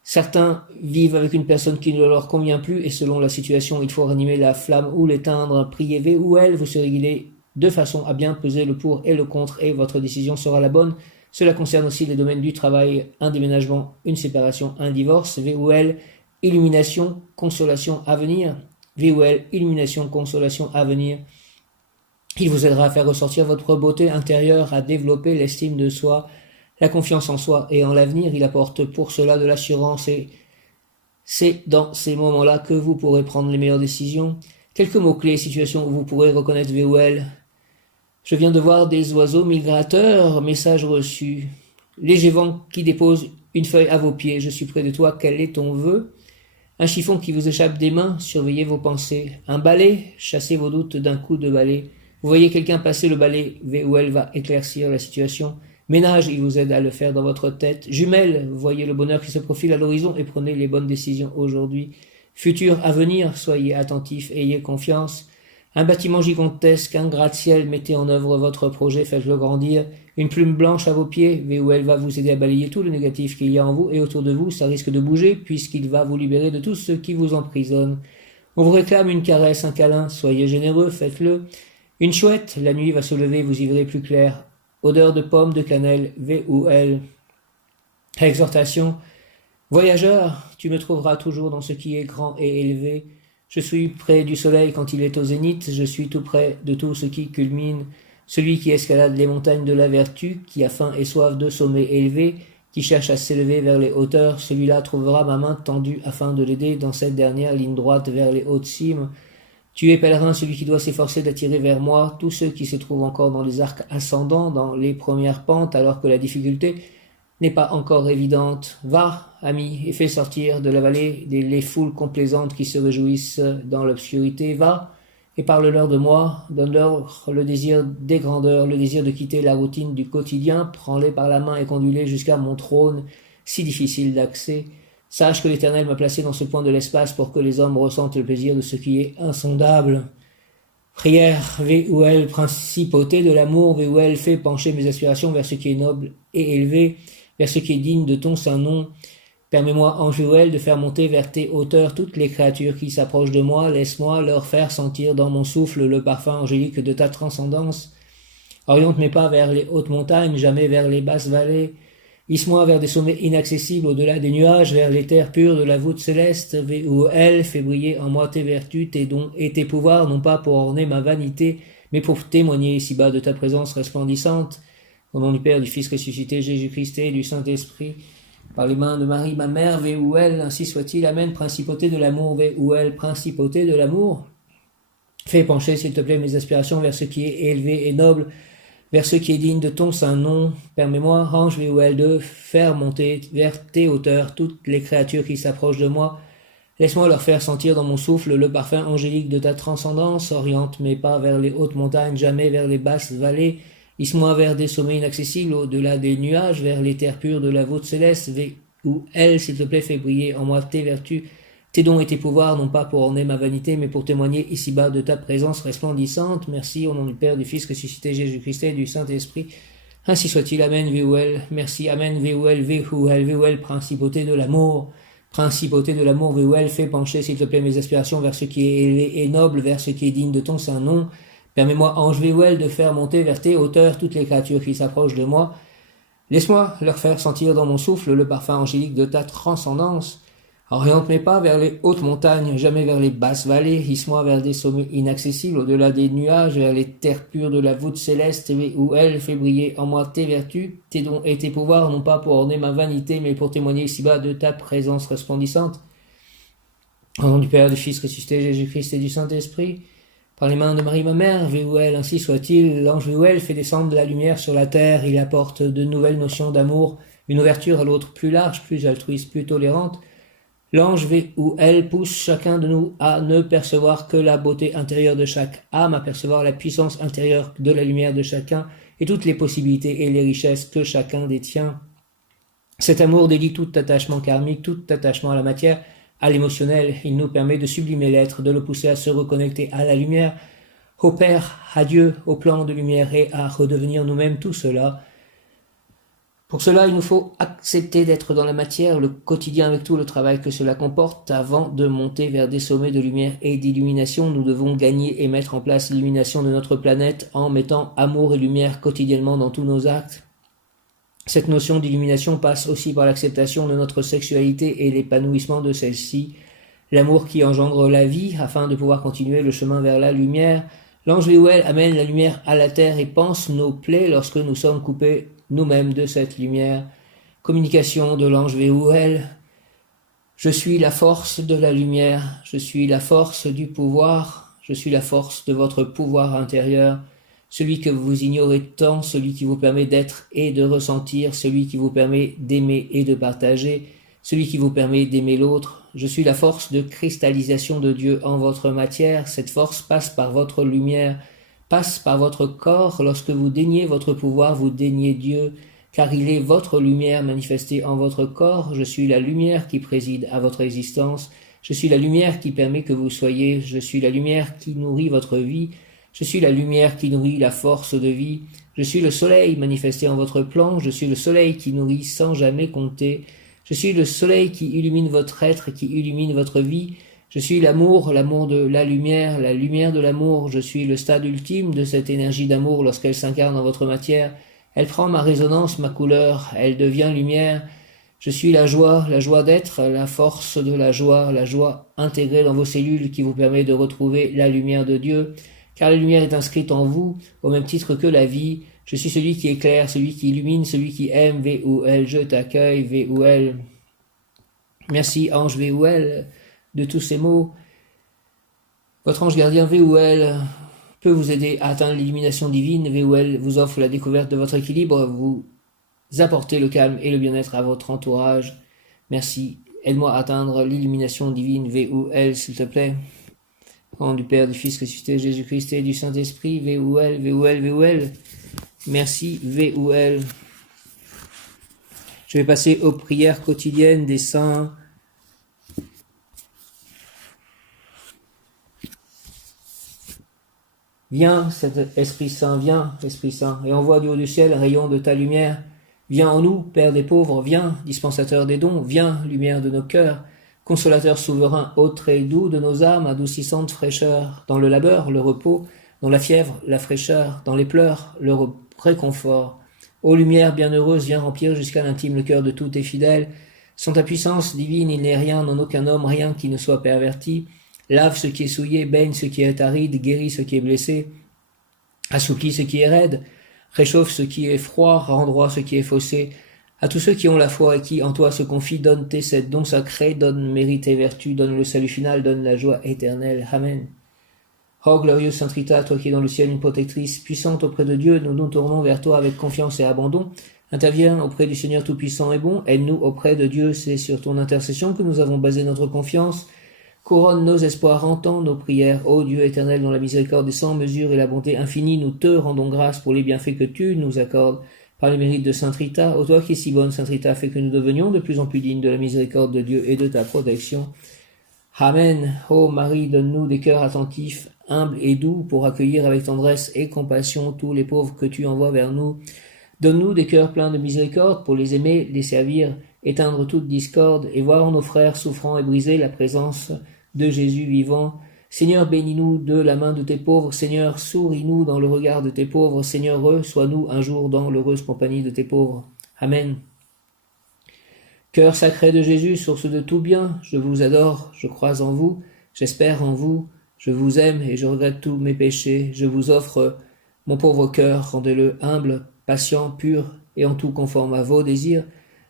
Certains vivent avec une personne qui ne leur convient plus et selon la situation, il faut ranimer la flamme ou l'éteindre. Priez VOL, vous serez guidé de façon à bien peser le pour et le contre et votre décision sera la bonne. Cela concerne aussi les domaines du travail, un déménagement, une séparation, un divorce. VOL, illumination, consolation à venir. VOL, illumination, consolation à venir. Il vous aidera à faire ressortir votre beauté intérieure, à développer l'estime de soi, la confiance en soi et en l'avenir. Il apporte pour cela de l'assurance et c'est dans ces moments-là que vous pourrez prendre les meilleures décisions. Quelques mots-clés, situations où vous pourrez reconnaître VOL. Je viens de voir des oiseaux migrateurs, message reçu. Léger vent qui dépose une feuille à vos pieds, je suis près de toi, quel est ton vœu? Un chiffon qui vous échappe des mains, surveillez vos pensées. Un balai, chassez vos doutes d'un coup de balai. Vous voyez quelqu'un passer le balai, VOL va éclaircir la situation. Ménage, il vous aide à le faire dans votre tête. Jumelle, voyez le bonheur qui se profile à l'horizon et prenez les bonnes décisions aujourd'hui. Futur, avenir, soyez attentifs, ayez confiance. Un bâtiment gigantesque, un gratte-ciel, mettez en œuvre votre projet, faites-le grandir. Une plume blanche à vos pieds, VOL va vous aider à balayer tout le négatif qu'il y a en vous et autour de vous, ça risque de bouger puisqu'il va vous libérer de tout ce qui vous emprisonne. On vous réclame une caresse, un câlin, soyez généreux, faites-le. Une chouette, la nuit va se lever, vous y verrez plus clair. Odeur de pomme, de cannelle, VOL. Exhortation. Voyageur, tu me trouveras toujours dans ce qui est grand et élevé. Je suis près du soleil quand il est au zénith, je suis tout près de tout ce qui culmine. Celui qui escalade les montagnes de la vertu, qui a faim et soif de sommets élevés, qui cherche à s'élever vers les hauteurs, celui-là trouvera ma main tendue afin de l'aider dans cette dernière ligne droite vers les hautes cimes. Tu es pèlerin, celui qui doit s'efforcer d'attirer vers moi tous ceux qui se trouvent encore dans les arcs ascendants, dans les premières pentes, alors que la difficulté n'est pas encore évidente. Va, ami, et fais sortir de la vallée les foules complaisantes qui se réjouissent dans l'obscurité. Va, et parle-leur de moi, donne-leur le désir des grandeurs, le désir de quitter la routine du quotidien, prends-les par la main et conduis-les jusqu'à mon trône, si difficile d'accès. Sache que l'Éternel m'a placé dans ce point de l'espace pour que les hommes ressentent le plaisir de ce qui est insondable. Prière, VOL, principauté de l'amour, VOL, fais pencher mes aspirations vers ce qui est noble et élevé, vers ce qui est digne de ton saint nom. Permets-moi, ange VOL, de faire monter vers tes hauteurs toutes les créatures qui s'approchent de moi. Laisse-moi leur faire sentir dans mon souffle le parfum angélique de ta transcendance. Oriente mes pas vers les hautes montagnes, jamais vers les basses vallées. Hisse-moi vers des sommets inaccessibles au-delà des nuages, vers les terres pures de la voûte céleste. VOL, fais briller en moi tes vertus, tes dons et tes pouvoirs, non pas pour orner ma vanité, mais pour témoigner ici-bas de ta présence resplendissante. Au nom du Père, du Fils ressuscité, Jésus-Christ et du Saint-Esprit, par les mains de Marie, ma mère, VOL, ainsi soit-il, Amen, principauté de l'amour, VOL, principauté de l'amour. Fais pencher, s'il te plaît, mes aspirations vers ce qui est élevé et noble, vers ce qui est digne de ton saint nom. Permets-moi, ange VOL, de faire monter vers tes hauteurs toutes les créatures qui s'approchent de moi. Laisse-moi leur faire sentir dans mon souffle le parfum angélique de ta transcendance. Oriente mes pas vers les hautes montagnes, jamais vers les basses vallées. Hisse-moi vers des sommets inaccessibles, au-delà des nuages, vers les terres pures de la voûte céleste, où elle, s'il te plaît, fait briller en moi tes vertus, tes dons et tes pouvoirs, non pas pour orner ma vanité, mais pour témoigner ici-bas de ta présence resplendissante. Merci, au nom du Père, du Fils, ressuscité Jésus-Christ et du Saint-Esprit. Ainsi soit-il. Amen, Véouel. Merci, Amen, Véouel, Véouel, Véouel, principauté de l'amour. Principauté de l'amour, Véouel, fais pencher, s'il te plaît, mes aspirations vers ce qui est élevé et noble, vers ce qui est digne de ton saint nom. Permets-moi, ange Véouel, de faire monter vers tes hauteurs toutes les créatures qui s'approchent de moi. Laisse-moi leur faire sentir dans mon souffle le parfum angélique de ta transcendance. Oriente mes pas vers les hautes montagnes, jamais vers les basses vallées. Hisse-moi vers des sommets inaccessibles, au-delà des nuages, vers les terres pures de la voûte céleste, où elle fait briller en moi tes vertus, tes dons et tes pouvoirs, non pas pour orner ma vanité, mais pour témoigner ici-bas de ta présence resplendissante. Au nom du Père, du Fils ressuscité Jésus-Christ et du Saint-Esprit, par les mains de Marie ma mère, Véouel, ainsi soit-il. L'ange Véouel fait descendre la lumière sur la terre, il apporte de nouvelles notions d'amour, une ouverture à l'autre plus large, plus altruiste, plus tolérante. L'ange Véouel pousse chacun de nous à ne percevoir que la beauté intérieure de chaque âme, à percevoir la puissance intérieure de la lumière de chacun et toutes les possibilités et les richesses que chacun détient. Cet amour délie tout attachement karmique, tout attachement à la matière, à l'émotionnel. Il nous permet de sublimer l'être, de le pousser à se reconnecter à la lumière, au Père, à Dieu, au plan de lumière et à redevenir nous-mêmes tout cela. Pour cela, il nous faut accepter d'être dans la matière, le quotidien avec tout le travail que cela comporte. Avant de monter vers des sommets de lumière et d'illumination, nous devons gagner et mettre en place l'illumination de notre planète en mettant amour et lumière quotidiennement dans tous nos actes. Cette notion d'illumination passe aussi par l'acceptation de notre sexualité et l'épanouissement de celle-ci, l'amour qui engendre la vie afin de pouvoir continuer le chemin vers la lumière. L'ange Véouel amène la lumière à la terre et panse nos plaies lorsque nous sommes coupés nous-mêmes de cette lumière. Communication de l'ange Véouel. Je suis la force de la lumière, je suis la force du pouvoir, je suis la force de votre pouvoir intérieur, celui que vous ignorez tant, celui qui vous permet d'être et de ressentir, celui qui vous permet d'aimer et de partager, celui qui vous permet d'aimer l'autre. Je suis la force de cristallisation de Dieu en votre matière. Cette force passe par votre lumière, passe par votre corps. Lorsque vous déniez votre pouvoir, vous déniez Dieu, car il est votre lumière manifestée en votre corps. Je suis la lumière qui préside à votre existence. Je suis la lumière qui permet que vous soyez. Je suis la lumière qui nourrit votre vie. Je suis la lumière qui nourrit la force de vie. Je suis le soleil manifesté en votre plan. Je suis le soleil qui nourrit sans jamais compter. Je suis le soleil qui illumine votre être, qui illumine votre vie. Je suis l'amour, l'amour de la lumière de l'amour. Je suis le stade ultime de cette énergie d'amour lorsqu'elle s'incarne dans votre matière. Elle prend ma résonance, ma couleur, elle devient lumière. Je suis la joie d'être, la force de la joie intégrée dans vos cellules qui vous permet de retrouver la lumière de Dieu. Car la lumière est inscrite en vous, au même titre que la vie. Je suis celui qui éclaire, celui qui illumine, celui qui aime. Véouel, je t'accueille, Véouel. Merci, ange Véouel, de tous ces mots. Votre ange gardien Véouel peut vous aider à atteindre l'illumination divine. Véouel vous offre la découverte de votre équilibre, vous apportez le calme et le bien-être à votre entourage. Merci, aide-moi à atteindre l'illumination divine. Véouel, s'il te plaît. Au nom du Père, du Fils ressuscité, Jésus-Christ et du Saint-Esprit. Véouel, Véouel, Véouel. Merci, Véouel. Je vais passer aux prières quotidiennes des saints. Viens, cet Esprit Saint, viens, Esprit Saint, et envoie du haut du ciel rayon de ta lumière. Viens en nous, Père des pauvres, viens, dispensateur des dons, viens, lumière de nos cœurs, consolateur souverain, autre et doux de nos âmes, adoucissante fraîcheur, dans le labeur, le repos, dans la fièvre, la fraîcheur, dans les pleurs, le réconfort. Ô lumière bienheureuse, viens remplir jusqu'à l'intime le cœur de tous tes fidèles. Sans ta puissance divine, il n'est rien en aucun homme, rien qui ne soit perverti. Lave ce qui est souillé, baigne ce qui est aride, guéris ce qui est blessé, assouplis ce qui est raide, réchauffe ce qui est froid, rend droit ce qui est faussé. À tous ceux qui ont la foi et qui en toi se confient, donne tes sept dons sacrés, donne mérite et vertu, donne le salut final, donne la joie éternelle. Amen. Ô glorieuse Sainte Rita, toi qui es dans le ciel une protectrice puissante auprès de Dieu, nous nous tournons vers toi avec confiance et abandon. Interviens auprès du Seigneur Tout-Puissant et bon, aide-nous auprès de Dieu, c'est sur ton intercession que nous avons basé notre confiance. Couronne nos espoirs, entends nos prières. Ô Dieu éternel, dont la miséricorde est sans mesure et la bonté infinie, nous te rendons grâce pour les bienfaits que tu nous accordes par les mérites de Sainte Rita. Ô toi qui es si bonne, Sainte Rita, fais que nous devenions de plus en plus dignes de la miséricorde de Dieu et de ta protection. Amen. Ô Marie, donne-nous des cœurs attentifs, humbles et doux pour accueillir avec tendresse et compassion tous les pauvres que tu envoies vers nous. Donne-nous des cœurs pleins de miséricorde pour les aimer, les servir, éteindre toute discorde et voir en nos frères souffrants et brisés la présence de Jésus vivant. Seigneur, bénis-nous de la main de tes pauvres. Seigneur, souris-nous dans le regard de tes pauvres. Seigneur, reçois-nous un jour dans l'heureuse compagnie de tes pauvres. Amen. Cœur sacré de Jésus, source de tout bien, je vous adore, je crois en vous, j'espère en vous, je vous aime et je regrette tous mes péchés. Je vous offre mon pauvre cœur, rendez-le humble, patient, pur et en tout conforme à vos désirs.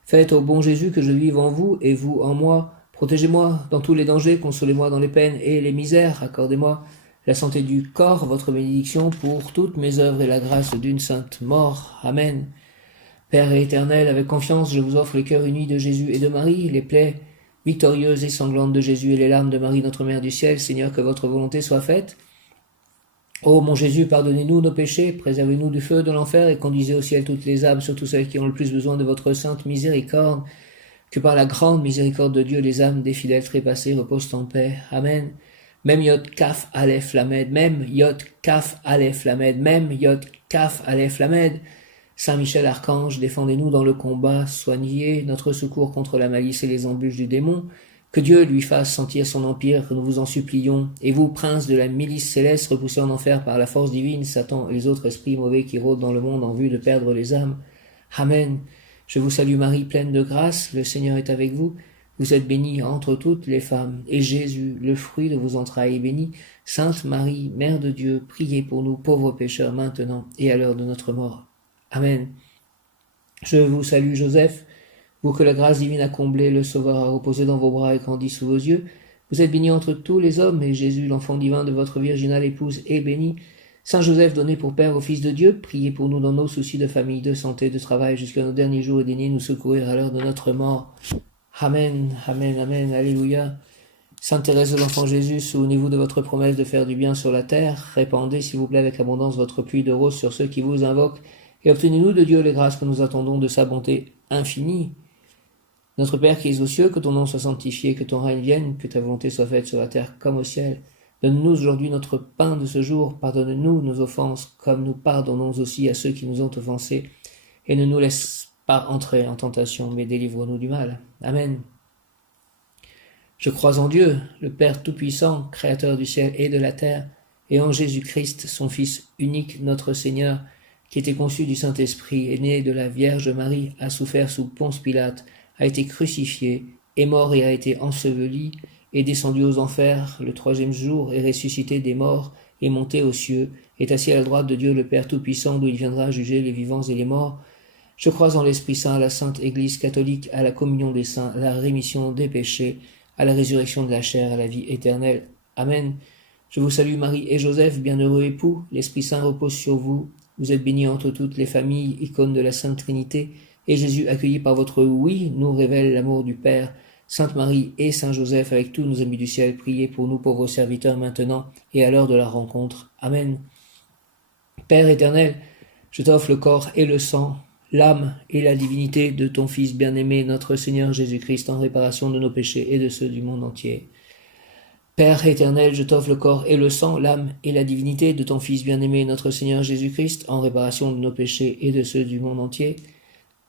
Faites au bon Jésus que je vive en vous et vous en moi. Protégez-moi dans tous les dangers, consolez-moi dans les peines et les misères. Accordez-moi la santé du corps, votre bénédiction pour toutes mes œuvres et la grâce d'une sainte mort. Amen. Père éternel, avec confiance, je vous offre les cœurs unis de Jésus et de Marie, les plaies victorieuses et sanglantes de Jésus et les larmes de Marie, notre Mère du ciel. Seigneur, que votre volonté soit faite. Ô mon Jésus, pardonnez-nous nos péchés, préservez-nous du feu de l'enfer et conduisez au ciel toutes les âmes, surtout celles qui ont le plus besoin de votre sainte miséricorde. Que par la grande miséricorde de Dieu, les âmes des fidèles trépassés reposent en paix. Amen. Mem yod kaf aleph lamed, mem yod kaf aleph lamed, mem yod kaf aleph lamed. Saint Michel Archange, défendez-nous dans le combat, soignez notre secours contre la malice et les embûches du démon. Que Dieu lui fasse sentir son empire, que nous vous en supplions. Et vous, princes de la milice céleste, repoussés en enfer par la force divine, Satan et les autres esprits mauvais qui rôdent dans le monde en vue de perdre les âmes. Amen. Je vous salue Marie, pleine de grâce, le Seigneur est avec vous. Vous êtes bénie entre toutes les femmes, et Jésus, le fruit de vos entrailles, est béni. Sainte Marie, Mère de Dieu, priez pour nous pauvres pécheurs maintenant et à l'heure de notre mort. Amen. Je vous salue Joseph, vous que la grâce divine a comblé, le Sauveur a reposé dans vos bras et grandi sous vos yeux. Vous êtes béni entre tous les hommes, et Jésus, l'enfant divin de votre virginale épouse, est béni. Saint Joseph, donné pour Père au Fils de Dieu, priez pour nous dans nos soucis de famille, de santé, de travail, jusqu'à nos derniers jours, et daignez nous secourir à l'heure de notre mort. Amen, amen, amen, alléluia. Sainte Thérèse de l'Enfant Jésus, souvenez-vous de votre promesse de faire du bien sur la terre. Répandez, s'il vous plaît, avec abondance votre pluie de roses sur ceux qui vous invoquent, et obtenez-nous de Dieu les grâces que nous attendons de sa bonté infinie. Notre Père qui es aux cieux, que ton nom soit sanctifié, que ton règne vienne, que ta volonté soit faite sur la terre comme au ciel. Donne-nous aujourd'hui notre pain de ce jour, pardonne-nous nos offenses, comme nous pardonnons aussi à ceux qui nous ont offensés, et ne nous laisse pas entrer en tentation, mais délivre-nous du mal. Amen. Je crois en Dieu, le Père Tout-Puissant, Créateur du ciel et de la terre, et en Jésus-Christ, son Fils unique, notre Seigneur, qui était conçu du Saint-Esprit, est né de la Vierge Marie, a souffert sous Ponce Pilate, a été crucifié, est mort et a été enseveli, est descendu aux enfers le 3e jour, est ressuscité des morts, est monté aux cieux, est assis à la droite de Dieu le Père Tout-Puissant, d'où il viendra juger les vivants et les morts. Je crois en l'Esprit Saint, à la Sainte Église catholique, à la communion des saints, à la rémission des péchés, à la résurrection de la chair, à la vie éternelle. Amen. Je vous salue Marie et Joseph, bienheureux époux, l'Esprit Saint repose sur vous. Vous êtes bénis entre toutes les familles, icônes de la Sainte Trinité, et Jésus, accueilli par votre oui, nous révèle l'amour du Père. Sainte Marie et Saint Joseph, avec tous nos amis du ciel, priez pour nous pauvres serviteurs maintenant et à l'heure de la rencontre. Amen. Père éternel, je t'offre le corps et le sang, l'âme et la divinité de ton Fils bien-aimé, notre Seigneur Jésus-Christ, en réparation de nos péchés et de ceux du monde entier. Père éternel, je t'offre le corps et le sang, l'âme et la divinité de ton Fils bien-aimé, notre Seigneur Jésus-Christ, en réparation de nos péchés et de ceux du monde entier.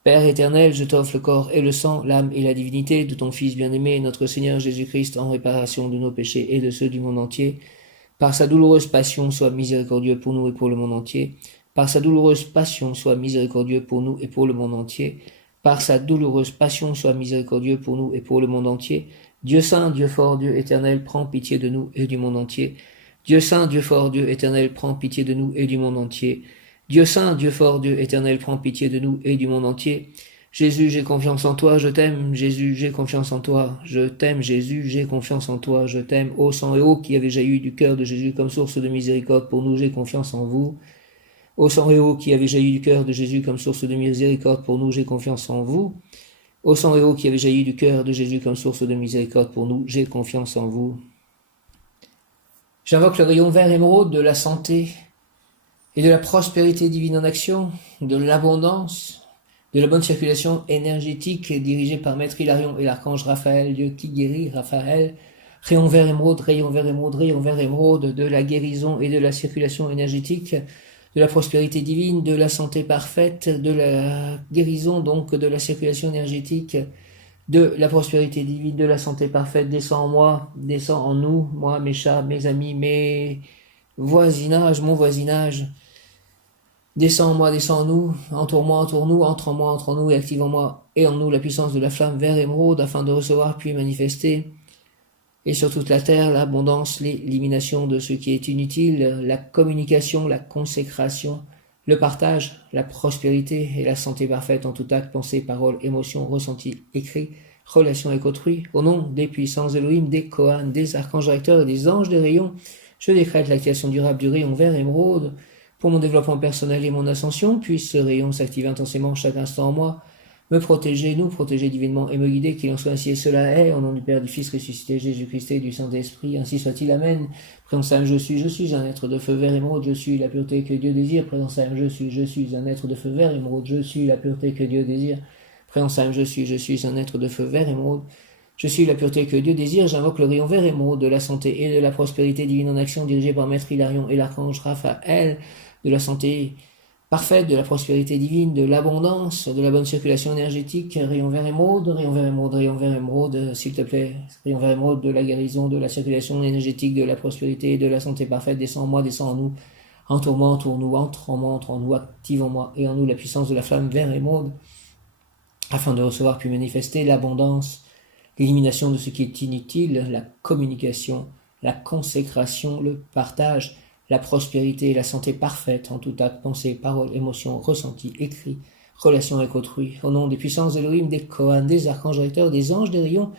Père éternel, je t'offre le corps et le sang, l'âme et la divinité de ton Fils bien-aimé, notre Seigneur Jésus-Christ, en réparation de nos péchés et de ceux du monde entier. Par sa douloureuse passion, sois miséricordieux pour nous et pour le monde entier. Par sa douloureuse passion, sois miséricordieux pour nous et pour le monde entier. Par sa douloureuse passion, sois miséricordieux pour nous et pour le monde entier. Dieu saint, Dieu fort, Dieu éternel, prends pitié de nous et du monde entier. Dieu saint, Dieu fort, Dieu éternel, prends pitié de nous et du monde entier. Dieu saint, Dieu fort, Dieu éternel, prends pitié de nous et du monde entier. Jésus, j'ai confiance en toi, je t'aime. Jésus, j'ai confiance en toi, je t'aime. Jésus, j'ai confiance en toi, je t'aime. Ô sang et eau qui avait jailli du cœur de Jésus comme source de miséricorde pour nous, j'ai confiance en vous. Ô sang et eau qui avait jailli du cœur de Jésus comme source de miséricorde pour nous, j'ai confiance en vous. Ô sang et eau qui avait jailli du cœur de Jésus comme source de miséricorde pour nous, j'ai confiance en vous. J'invoque le rayon vert émeraude de la santé et de la prospérité divine en action, de l'abondance, de la bonne circulation énergétique dirigée par Maître Hilarion et l'archange Raphaël, Dieu qui guérit, Raphaël. Rayon vert émeraude, rayon vert émeraude, rayon vert émeraude, de la guérison et de la circulation énergétique, de la prospérité divine, de la santé parfaite, de la guérison donc de la circulation énergétique, de la prospérité divine, de la santé parfaite, descend en moi, descend en nous, moi, mes chats, mes amis, mes voisinages, mon voisinage, descend en moi, descend en nous, entoure nous, entre en moi, entre en nous et active en moi et en nous la puissance de la flamme vert émeraude afin de recevoir puis manifester et sur toute la terre l'abondance, l'élimination de ce qui est inutile, la communication, la consécration, le partage, la prospérité et la santé parfaite en tout acte, pensée, parole, émotion, ressenti, écrit, relation avec autrui, au nom des puissances d'Elohim, des Kohan, des archanges directeurs et des anges des rayons, je décrète l'activation durable du rayon vert émeraude pour mon développement personnel et mon ascension, puisse ce rayon s'activer intensément chaque instant en moi, me protéger, nous protéger divinement et me guider, qu'il en soit ainsi et cela est, au nom du Père, du Fils ressuscité, Jésus-Christ et du Saint-Esprit, ainsi soit-il, Amen. Présence à je suis un être de feu vert émeraude, je suis la pureté que Dieu désire, présence à je suis un être de feu vert émeraude, je suis la pureté que Dieu désire, présence à je suis un être de feu vert émeraude, je suis la pureté que Dieu désire, j'invoque le rayon vert émeraude de la santé et de la prospérité divine en action dirigée par Maître Hilarion et l'archange Raphaël, de la santé parfaite, de la prospérité divine, de l'abondance, de la bonne circulation énergétique, rayon vert émeraude, rayon vert émeraude, rayon vert émeraude, s'il te plaît, rayon vert émeraude de la guérison, de la circulation énergétique, de la prospérité, de la santé parfaite, descend en moi, descend en nous, entoure-moi, entoure-nous, entre en moi, entre en nous, active en moi et en nous la puissance de la flamme vert émeraude, afin de recevoir puis manifester l'abondance, l'élimination de ce qui est inutile, la communication, la consécration, le partage, la prospérité et la santé parfaite en tout acte, pensée, parole, émotion, ressenti, écrit, relation avec autrui. Au nom des puissances d'Elohim, des Kohan, des archanges directeurs, des anges des rayons,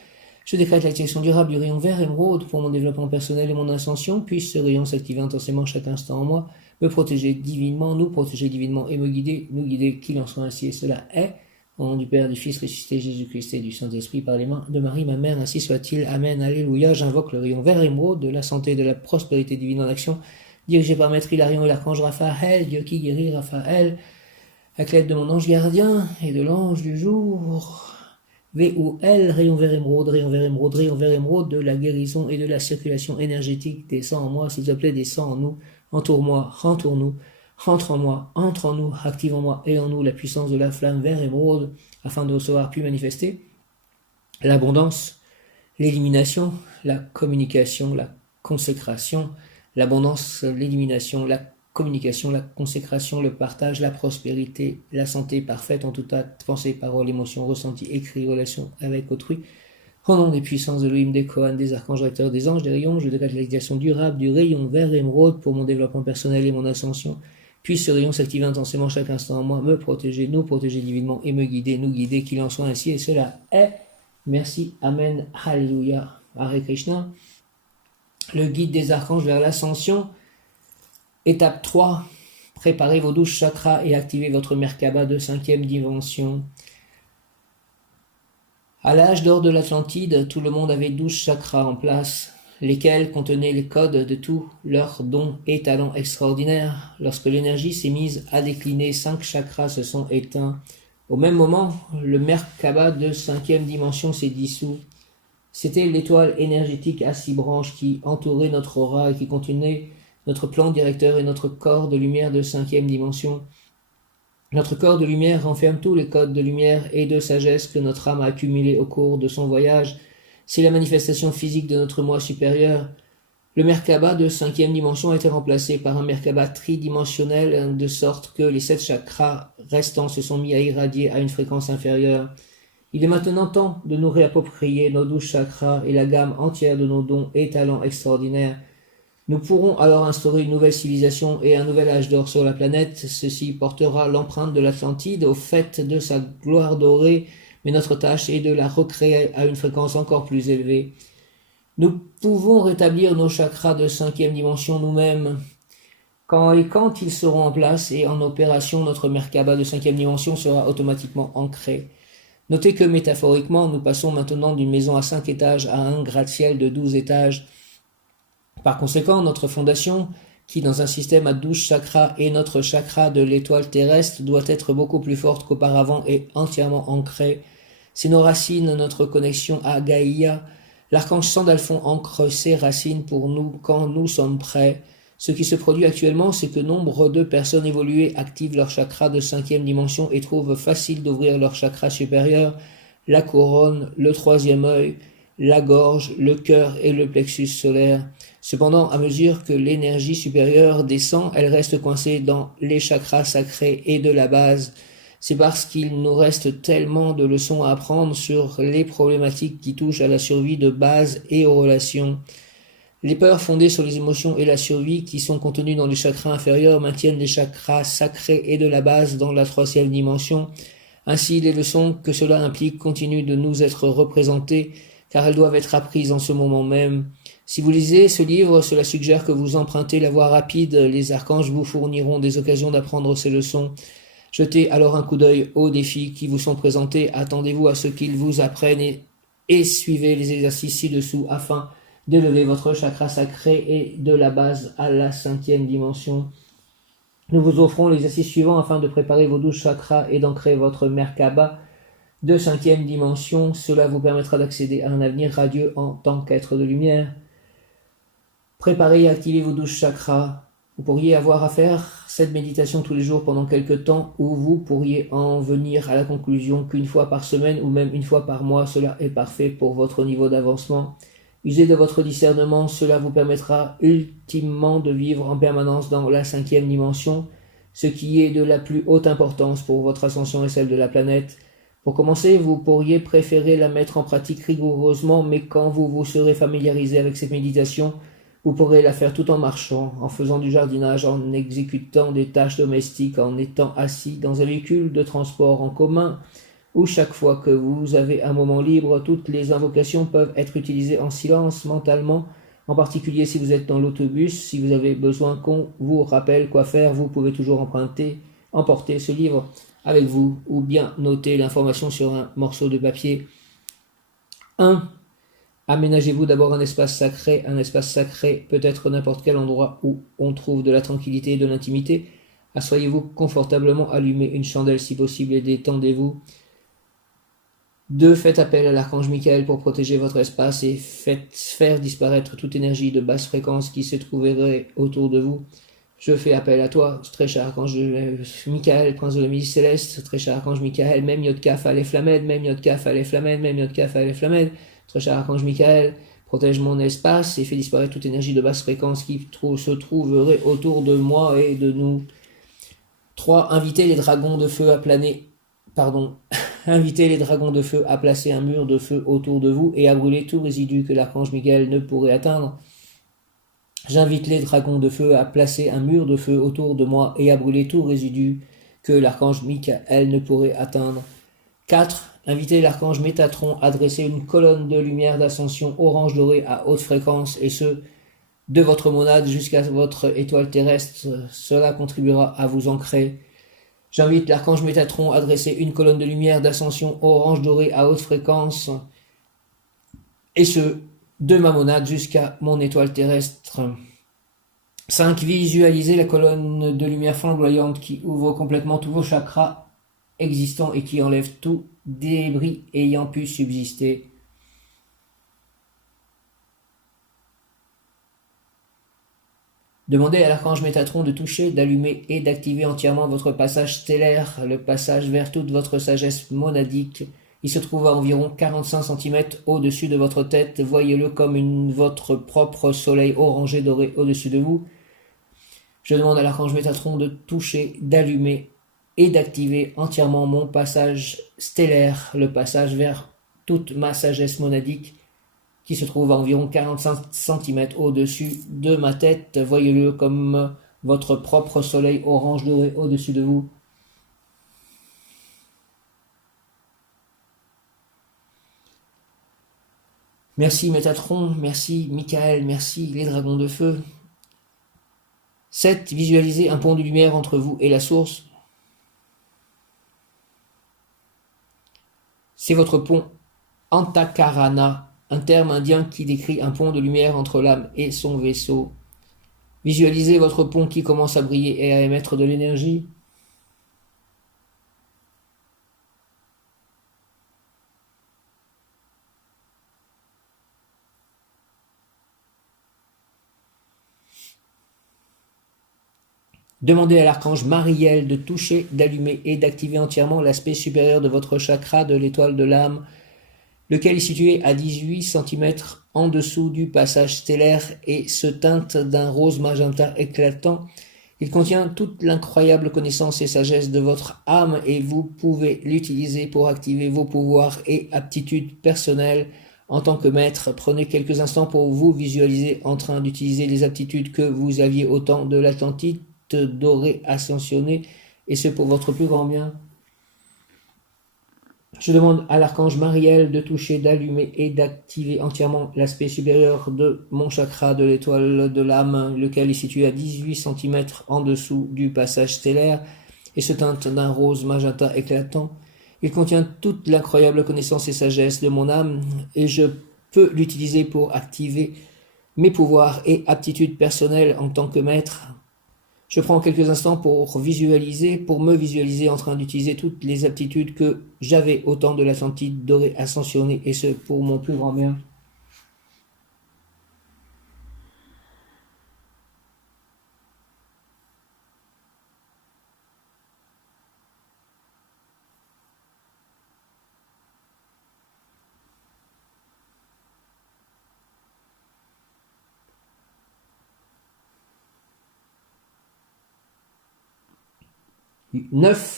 je décrète l'activation durable du rayon vert émeraude pour mon développement personnel et mon ascension. Puisse ce rayon s'activer intensément chaque instant en moi, me protéger divinement, nous protéger divinement et me guider, nous guider, qu'il en soit ainsi et cela est. Au nom du Père, du Fils ressuscité, Jésus-Christ et du Saint-Esprit, par les mains de Marie, ma mère, ainsi soit-il. Amen, alléluia. J'invoque le rayon vert émeraude de la santé et de la prospérité divine en action, dirigé par Maître Hilarion et l'archange Raphaël, Dieu qui guérit, Raphaël, avec l'aide de mon ange gardien et de l'ange du jour. V-O-L, rayon vert émeraude, rayon vert émeraude, rayon vert émeraude, de la guérison et de la circulation énergétique, descend en moi, s'il te plaît, descend en nous, entoure-moi, rentoure-nous, rentre en moi, entre en nous, active en moi et en nous la puissance de la flamme vert émeraude, afin de recevoir puis manifester l'abondance, l'élimination, la communication, la consécration, l'abondance, l'élimination, la communication, la consécration, le partage, la prospérité, la santé parfaite en tout acte, pensée, parole, émotion, ressenti, écrit, relation avec autrui. Au nom des puissances de l'Elohim, des Kohan, des archanges directeurs, des anges, des rayons, je décrète l'activation durable du rayon vert émeraude pour mon développement personnel et mon ascension. Puisse ce rayon s'activer intensément chaque instant en moi, me protéger, nous protéger divinement et me guider, nous guider, qu'il en soit ainsi et cela est. Merci, Amen, Alléluia, Hare Krishna. Le guide des archanges vers l'ascension. Étape 3. Préparez vos 12 chakras et activez votre Merkaba de 5e dimension. À l'âge d'or de l'Atlantide, tout le monde avait 12 chakras en place, lesquels contenaient les codes de tous leurs dons et talents extraordinaires. Lorsque l'énergie s'est mise à décliner, 5 chakras se sont éteints. Au même moment, le Merkaba de 5e dimension s'est dissous. C'était l'étoile énergétique à 6 branches qui entourait notre aura et qui contenait notre plan directeur et notre corps de lumière de 5e dimension. Notre corps de lumière renferme tous les codes de lumière et de sagesse que notre âme a accumulés au cours de son voyage. C'est la manifestation physique de notre moi supérieur. Le Merkaba de 5e dimension a été remplacé par un Merkaba tridimensionnel, de sorte que les 7 chakras restants se sont mis à irradier à une fréquence inférieure. Il est maintenant temps de nous réapproprier nos 12 chakras et la gamme entière de nos dons et talents extraordinaires. Nous pourrons alors instaurer une nouvelle civilisation et un nouvel âge d'or sur la planète. Ceci portera l'empreinte de l'Atlantide au fait de sa gloire dorée, mais notre tâche est de la recréer à une fréquence encore plus élevée. Nous pouvons rétablir nos chakras de 5e dimension nous-mêmes. Quand ils seront en place et en opération, notre Merkaba de 5e dimension sera automatiquement ancré. Notez que métaphoriquement, nous passons maintenant d'une maison à 5 étages à un gratte-ciel de 12 étages. Par conséquent, notre fondation, qui dans un système à 12 chakras est notre chakra de l'étoile terrestre, doit être beaucoup plus forte qu'auparavant et entièrement ancrée. C'est nos racines, notre connexion à Gaïa. L'archange Sandalphon ancre ses racines pour nous quand nous sommes prêts. Ce qui se produit actuellement, c'est que nombre de personnes évoluées activent leur chakra de 5e dimension et trouvent facile d'ouvrir leur chakra supérieur, la couronne, le 3e œil, la gorge, le cœur et le plexus solaire. Cependant, à mesure que l'énergie supérieure descend, elle reste coincée dans les chakras sacrés et de la base. C'est parce qu'il nous reste tellement de leçons à apprendre sur les problématiques qui touchent à la survie de base et aux relations. Les peurs fondées sur les émotions et la survie qui sont contenues dans les chakras inférieurs maintiennent les chakras sacrés et de la base dans la 3e dimension. Ainsi, les leçons que cela implique continuent de nous être représentées car elles doivent être apprises en ce moment même. Si vous lisez ce livre, cela suggère que vous empruntez la voie rapide. Les archanges vous fourniront des occasions d'apprendre ces leçons. Jetez alors un coup d'œil aux défis qui vous sont présentés. Attendez-vous à ce qu'ils vous apprennent et suivez les exercices ci-dessous afin d'élever votre chakra sacré et de la base à la 5e dimension. Nous vous offrons l'exercice suivant afin de préparer vos 12 chakras et d'ancrer votre Merkaba de 5e dimension. Cela vous permettra d'accéder à un avenir radieux en tant qu'être de lumière. Préparez et activez vos 12 chakras. Vous pourriez avoir à faire cette méditation tous les jours pendant quelques temps ou vous pourriez en venir à la conclusion qu'une fois par semaine ou même une fois par mois, cela est parfait pour votre niveau d'avancement. Usez de votre discernement, cela vous permettra ultimement de vivre en permanence dans la 5e dimension, ce qui est de la plus haute importance pour votre ascension et celle de la planète. Pour commencer, vous pourriez préférer la mettre en pratique rigoureusement, mais quand vous vous serez familiarisé avec cette méditation, vous pourrez la faire tout en marchant, en faisant du jardinage, en exécutant des tâches domestiques, en étant assis dans un véhicule de transport en commun, ou chaque fois que vous avez un moment libre. Toutes les invocations peuvent être utilisées en silence, mentalement, en particulier si vous êtes dans l'autobus. Si vous avez besoin qu'on vous rappelle quoi faire, vous pouvez toujours emporter ce livre avec vous, ou bien noter l'information sur un morceau de papier. 1. Aménagez-vous d'abord un espace sacré. Un espace sacré peut être n'importe quel endroit où on trouve de la tranquillité et de l'intimité. Assoyez-vous confortablement, allumez une chandelle si possible et détendez-vous. 2. Faites appel à l'archange Michael pour protéger votre espace et faites faire disparaître toute énergie de basse fréquence qui se trouverait autour de vous. Je fais appel à toi, très cher archange Michael, prince de la musique céleste, très cher archange Michael, même Yodkaf Aleph-Lamed, même Yodkaf Aleph-Lamed, même Yodkaf Aleph-Lamed. Très cher archange Michael, protège mon espace et fais disparaître toute énergie de basse fréquence qui se trouverait autour de moi et de nous. 3. Invitez les dragons de feu à Invitez les dragons de feu à placer un mur de feu autour de vous et à brûler tout résidu que l'archange Michael ne pourrait atteindre. J'invite les dragons de feu à placer un mur de feu autour de moi et à brûler tout résidu que l'archange Michael ne pourrait atteindre. 4. Invitez l'archange Métatron à dresser une colonne de lumière d'ascension orange dorée à haute fréquence et ce, de votre monade jusqu'à votre étoile terrestre. Cela contribuera à vous ancrer. J'invite l'archange Métatron à dresser une colonne de lumière d'ascension orange dorée à haute fréquence et ce, de ma monade jusqu'à mon étoile terrestre. 5. Visualisez la colonne de lumière flamboyante qui ouvre complètement tous vos chakras existants et qui enlève tout débris ayant pu subsister. Demandez à l'archange Métatron de toucher, d'allumer et d'activer entièrement votre passage stellaire, le passage vers toute votre sagesse monadique. Il se trouve à environ 45 cm au-dessus de votre tête. Voyez-le comme votre propre soleil orangé doré au-dessus de vous. Je demande à l'archange Métatron de toucher, d'allumer et d'activer entièrement mon passage stellaire, le passage vers toute ma sagesse monadique, qui se trouve à environ 45 cm au-dessus de ma tête. Voyez-le comme votre propre soleil orange doré au-dessus de vous. Merci Métatron, merci Michael, merci les dragons de feu. 7. Visualisez un pont de lumière entre vous et la source. C'est votre pont Antakarana, un terme indien qui décrit un pont de lumière entre l'âme et son vaisseau. Visualisez votre pont qui commence à briller et à émettre de l'énergie. Demandez à l'archange Mariel de toucher, d'allumer et d'activer entièrement l'aspect supérieur de votre chakra de l'étoile de l'âme, lequel est situé à 18 cm en dessous du passage stellaire et se teinte d'un rose magenta éclatant. Il contient toute l'incroyable connaissance et sagesse de votre âme et vous pouvez l'utiliser pour activer vos pouvoirs et aptitudes personnelles. En tant que maître, prenez quelques instants pour vous visualiser en train d'utiliser les aptitudes que vous aviez au temps de l'Atlantide dorée ascensionnée, et ce pour votre plus grand bien. Je demande à l'archange Mariel de toucher, d'allumer et d'activer entièrement l'aspect supérieur de mon chakra de l'étoile de l'âme, lequel est situé à 18 cm en dessous du passage stellaire et se teinte d'un rose magenta éclatant. Il contient toute l'incroyable connaissance et sagesse de mon âme et je peux l'utiliser pour activer mes pouvoirs et aptitudes personnelles en tant que maître. Je prends quelques instants pour me visualiser en train d'utiliser toutes les aptitudes que j'avais au temps de l'Atlantide dorée ascensionnée, et ce pour mon plus grand bien.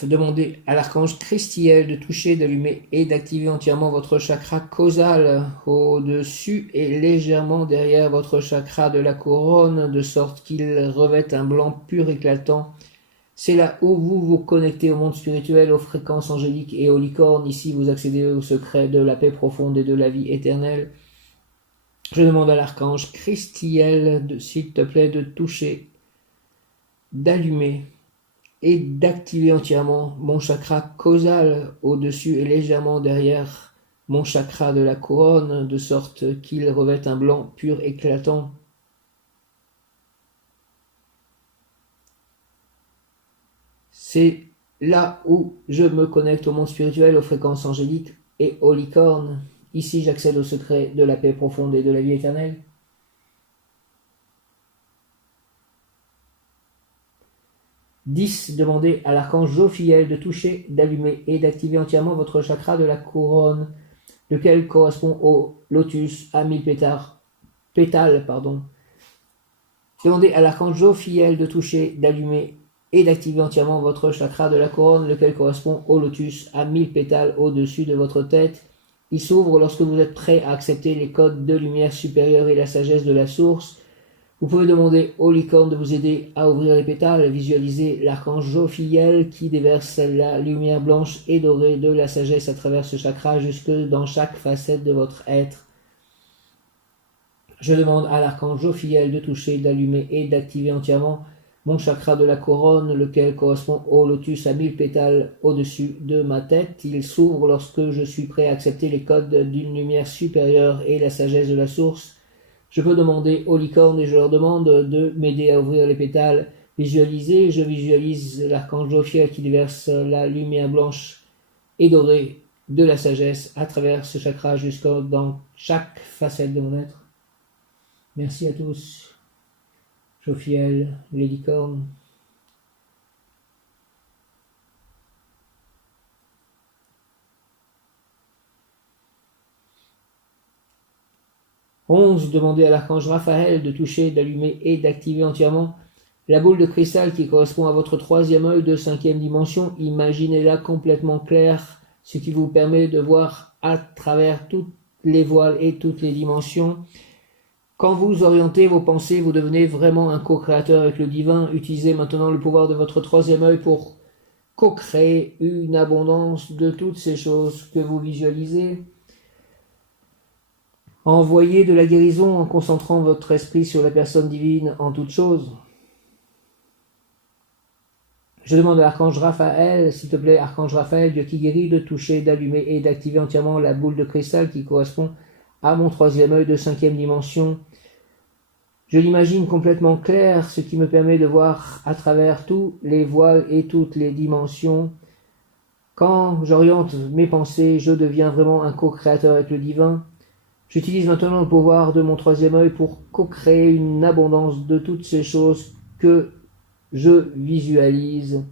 Demandez à l'archange Christiel de toucher, d'allumer et d'activer entièrement votre chakra causal au-dessus et légèrement derrière votre chakra de la couronne, de sorte qu'il revête un blanc pur éclatant. C'est là où vous vous connectez au monde spirituel, aux fréquences angéliques et aux licornes. Ici, vous accédez au secret de la paix profonde et de la vie éternelle. Je demande à l'archange Christiel, s'il te plaît, de toucher, d'allumer et d'activer entièrement mon chakra causal au-dessus et légèrement derrière mon chakra de la couronne, de sorte qu'il revête un blanc pur éclatant. C'est là où je me connecte au monde spirituel, aux fréquences angéliques et aux licornes. Ici, j'accède au secret de la paix profonde et de la vie éternelle. 10. Demandez à l'archange Jophiel de toucher, d'allumer et d'activer entièrement votre chakra de la couronne, lequel correspond au lotus à 1000 pétales. Demandez à l'archange Jophiel de toucher, d'allumer et d'activer entièrement votre chakra de la couronne, lequel correspond au lotus à 1000 pétales au-dessus de votre tête. Il s'ouvre lorsque vous êtes prêt à accepter les codes de lumière supérieure et la sagesse de la source. Vous pouvez demander aux licornes de vous aider à ouvrir les pétales. Visualisez l'archange Jophiel qui déverse la lumière blanche et dorée de la sagesse à travers ce chakra jusque dans chaque facette de votre être. Je demande à l'archange Jophiel de toucher, d'allumer et d'activer entièrement mon chakra de la couronne, lequel correspond au lotus à 1000 pétales au-dessus de ma tête. Il s'ouvre lorsque je suis prêt à accepter les codes d'une lumière supérieure et la sagesse de la source. Je peux demander aux licornes et je leur demande de m'aider à ouvrir les pétales. Je visualise l'archange Jophiel qui déverse la lumière blanche et dorée de la sagesse à travers ce chakra jusqu'à dans chaque facette de mon être. Merci à tous. Jophiel, les licornes. Demandez à l'archange Raphaël de toucher, d'allumer et d'activer entièrement la boule de cristal qui correspond à votre troisième œil de 5e dimension. Imaginez-la complètement claire, ce qui vous permet de voir à travers toutes les voiles et toutes les dimensions. Quand vous orientez vos pensées, vous devenez vraiment un co-créateur avec le divin. Utilisez maintenant le pouvoir de votre troisième œil pour co-créer une abondance de toutes ces choses que vous visualisez. Envoyez de la guérison en concentrant votre esprit sur la personne divine en toutes choses. Je demande à l'archange Raphaël, s'il te plaît, archange Raphaël, Dieu qui guérit, de toucher, d'allumer et d'activer entièrement la boule de cristal qui correspond à mon troisième œil de 5e dimension. Je l'imagine complètement clair, ce qui me permet de voir à travers tous les voiles et toutes les dimensions. Quand j'oriente mes pensées, je deviens vraiment un co-créateur avec le divin. J'utilise maintenant le pouvoir de mon troisième œil pour co-créer une abondance de toutes ces choses que je visualise.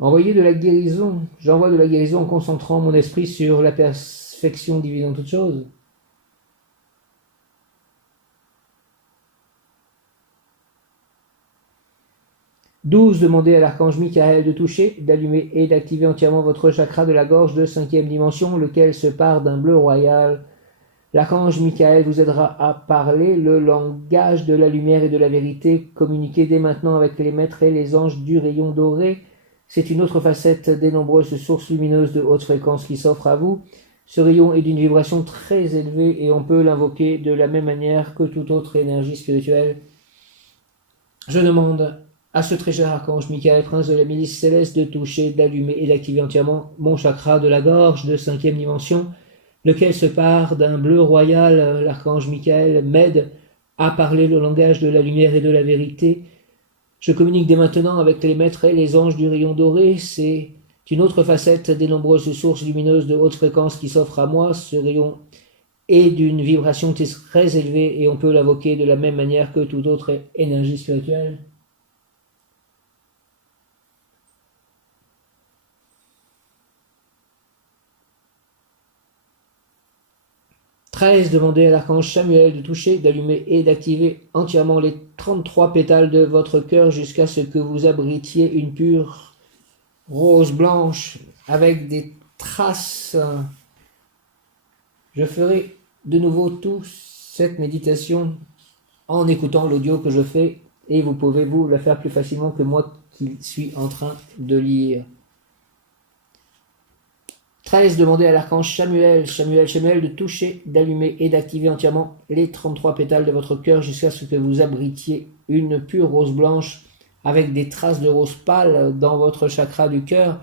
J'envoie de la guérison en concentrant mon esprit sur la perfection divine en toutes choses. Demandez à l'archange Michael de toucher, d'allumer et d'activer entièrement votre chakra de la gorge de 5e dimension, lequel se part d'un bleu royal. L'archange Michael vous aidera à parler le langage de la lumière et de la vérité. Communiquez dès maintenant avec les maîtres et les anges du rayon doré. C'est une autre facette des nombreuses sources lumineuses de haute fréquence qui s'offrent à vous. Ce rayon est d'une vibration très élevée et on peut l'invoquer de la même manière que toute autre énergie spirituelle. Je demande à ce très cher archange Michael, prince de la milice céleste, de toucher, d'allumer et d'activer entièrement mon chakra de la gorge de 5e dimension, lequel se part d'un bleu royal. L'archange Michael m'aide à parler le langage de la lumière et de la vérité. Je communique dès maintenant avec les maîtres et les anges du rayon doré. C'est une autre facette des nombreuses sources lumineuses de haute fréquence qui s'offrent à moi. Ce rayon est d'une vibration très élevée et on peut l'invoquer de la même manière que toute autre énergie spirituelle. Demandez à l'archange Samuel de toucher, d'allumer et d'activer entièrement les 33 pétales de votre cœur jusqu'à ce que vous abritiez une pure rose blanche avec des traces. Je ferai de nouveau toute cette méditation en écoutant l'audio que je fais et vous pouvez vous la faire plus facilement que moi qui suis en train de lire. Demandez à l'archange Samuel de toucher, d'allumer et d'activer entièrement les 33 pétales de votre cœur jusqu'à ce que vous abritiez une pure rose blanche avec des traces de rose pâle dans votre chakra du cœur.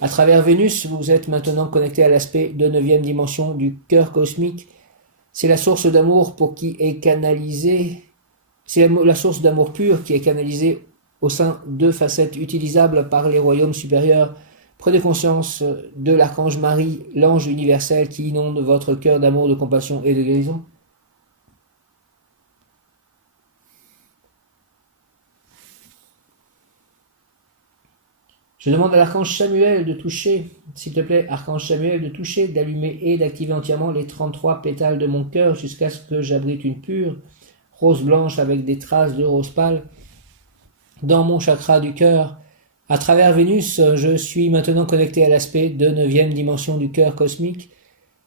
À travers Vénus, vous êtes maintenant connecté à l'aspect de 9e dimension du cœur cosmique. C'est la source d'amour c'est la source d'amour pur qui est canalisée au sein de facettes utilisables par les royaumes supérieurs. Prenez conscience de l'archange Marie, l'ange universel qui inonde votre cœur d'amour, de compassion et de guérison. Je demande à l'archange Samuel de toucher, s'il te plaît, archange Samuel, de toucher, d'allumer et d'activer entièrement les 33 pétales de mon cœur jusqu'à ce que j'abrite une pure rose blanche avec des traces de rose pâle dans mon chakra du cœur. À travers Vénus, je suis maintenant connecté à l'aspect de 9e dimension du cœur cosmique.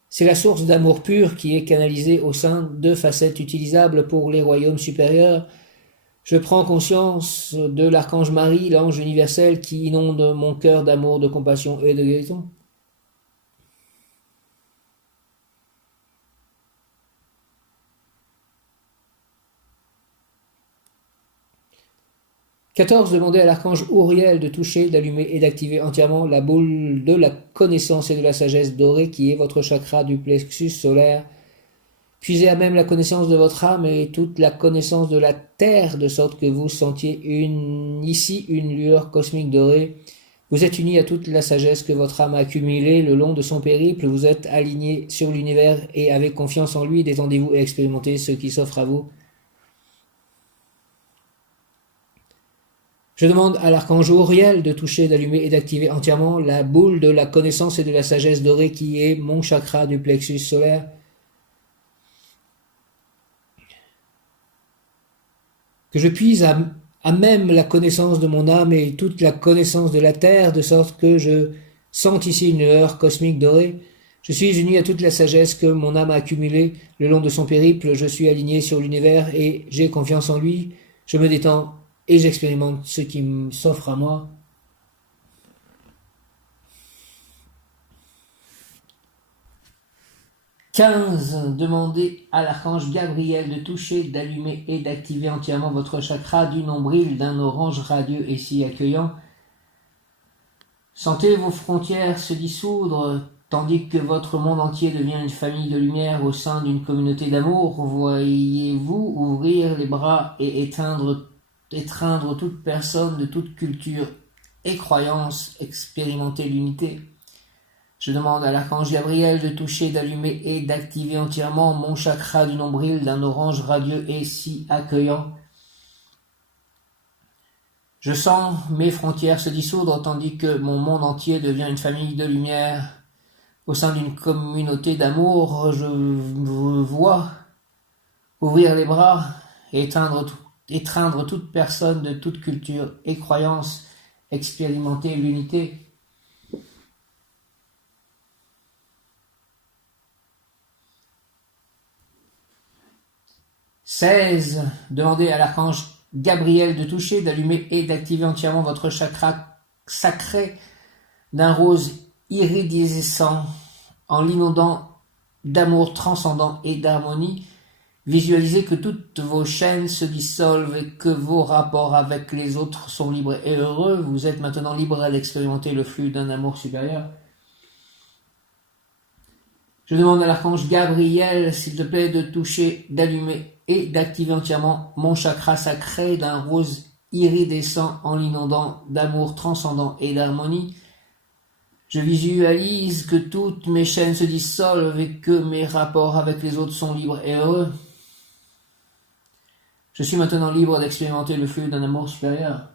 C'est la source d'amour pur qui est canalisée au sein de facettes utilisables pour les royaumes supérieurs. Je prends conscience de l'archange Marie, l'ange universel qui inonde mon cœur d'amour, de compassion et de guérison. Demandez à l'archange Uriel de toucher, d'allumer et d'activer entièrement la boule de la connaissance et de la sagesse dorée qui est votre chakra du plexus solaire. Puisez à même la connaissance de votre âme et toute la connaissance de la terre, de sorte que vous sentiez ici une lueur cosmique dorée. Vous êtes unis à toute la sagesse que votre âme a accumulée le long de son périple. Vous êtes alignés sur l'univers et avec confiance en lui, détendez-vous et expérimentez ce qui s'offre à vous. Je demande à l'archange Uriel de toucher, d'allumer et d'activer entièrement la boule de la connaissance et de la sagesse dorée qui est mon chakra du plexus solaire. Que je puise à même la connaissance de mon âme et toute la connaissance de la terre, de sorte que je sente ici une lueur cosmique dorée. Je suis uni à toute la sagesse que mon âme a accumulée le long de son périple. Je suis aligné sur l'univers et j'ai confiance en lui. Je me détends et j'expérimente ce qui s'offre à moi. 15. Demandez à l'archange Gabriel de toucher, d'allumer et d'activer entièrement votre chakra du nombril d'un orange radieux et si accueillant. Sentez vos frontières se dissoudre, tandis que votre monde entier devient une famille de lumière au sein d'une communauté d'amour. Voyez-vous ouvrir les bras et étreindre toute personne de toute culture et croyance, expérimenter l'unité. Je demande à l'archange Gabriel de toucher, d'allumer et d'activer entièrement mon chakra du nombril d'un orange radieux et si accueillant. Je sens mes frontières se dissoudre tandis que mon monde entier devient une famille de lumière. Au sein d'une communauté d'amour, je vous vois ouvrir les bras et étreindre toute personne de toute culture et croyance, expérimenter l'unité. « 16. Demandez à l'archange Gabriel de toucher, d'allumer et d'activer entièrement votre chakra sacré d'un rose iridescent en l'inondant d'amour transcendant et d'harmonie. Visualisez que toutes vos chaînes se dissolvent et que vos rapports avec les autres sont libres et heureux. Vous êtes maintenant libre d'expérimenter le flux d'un amour supérieur. Je demande à l'archange Gabriel, s'il te plaît, de toucher, d'allumer et d'activer entièrement mon chakra sacré d'un rose iridescent en l'inondant d'amour transcendant et d'harmonie. Je visualise que toutes mes chaînes se dissolvent et que mes rapports avec les autres sont libres et heureux. Je suis maintenant libre d'expérimenter le flux d'un amour supérieur.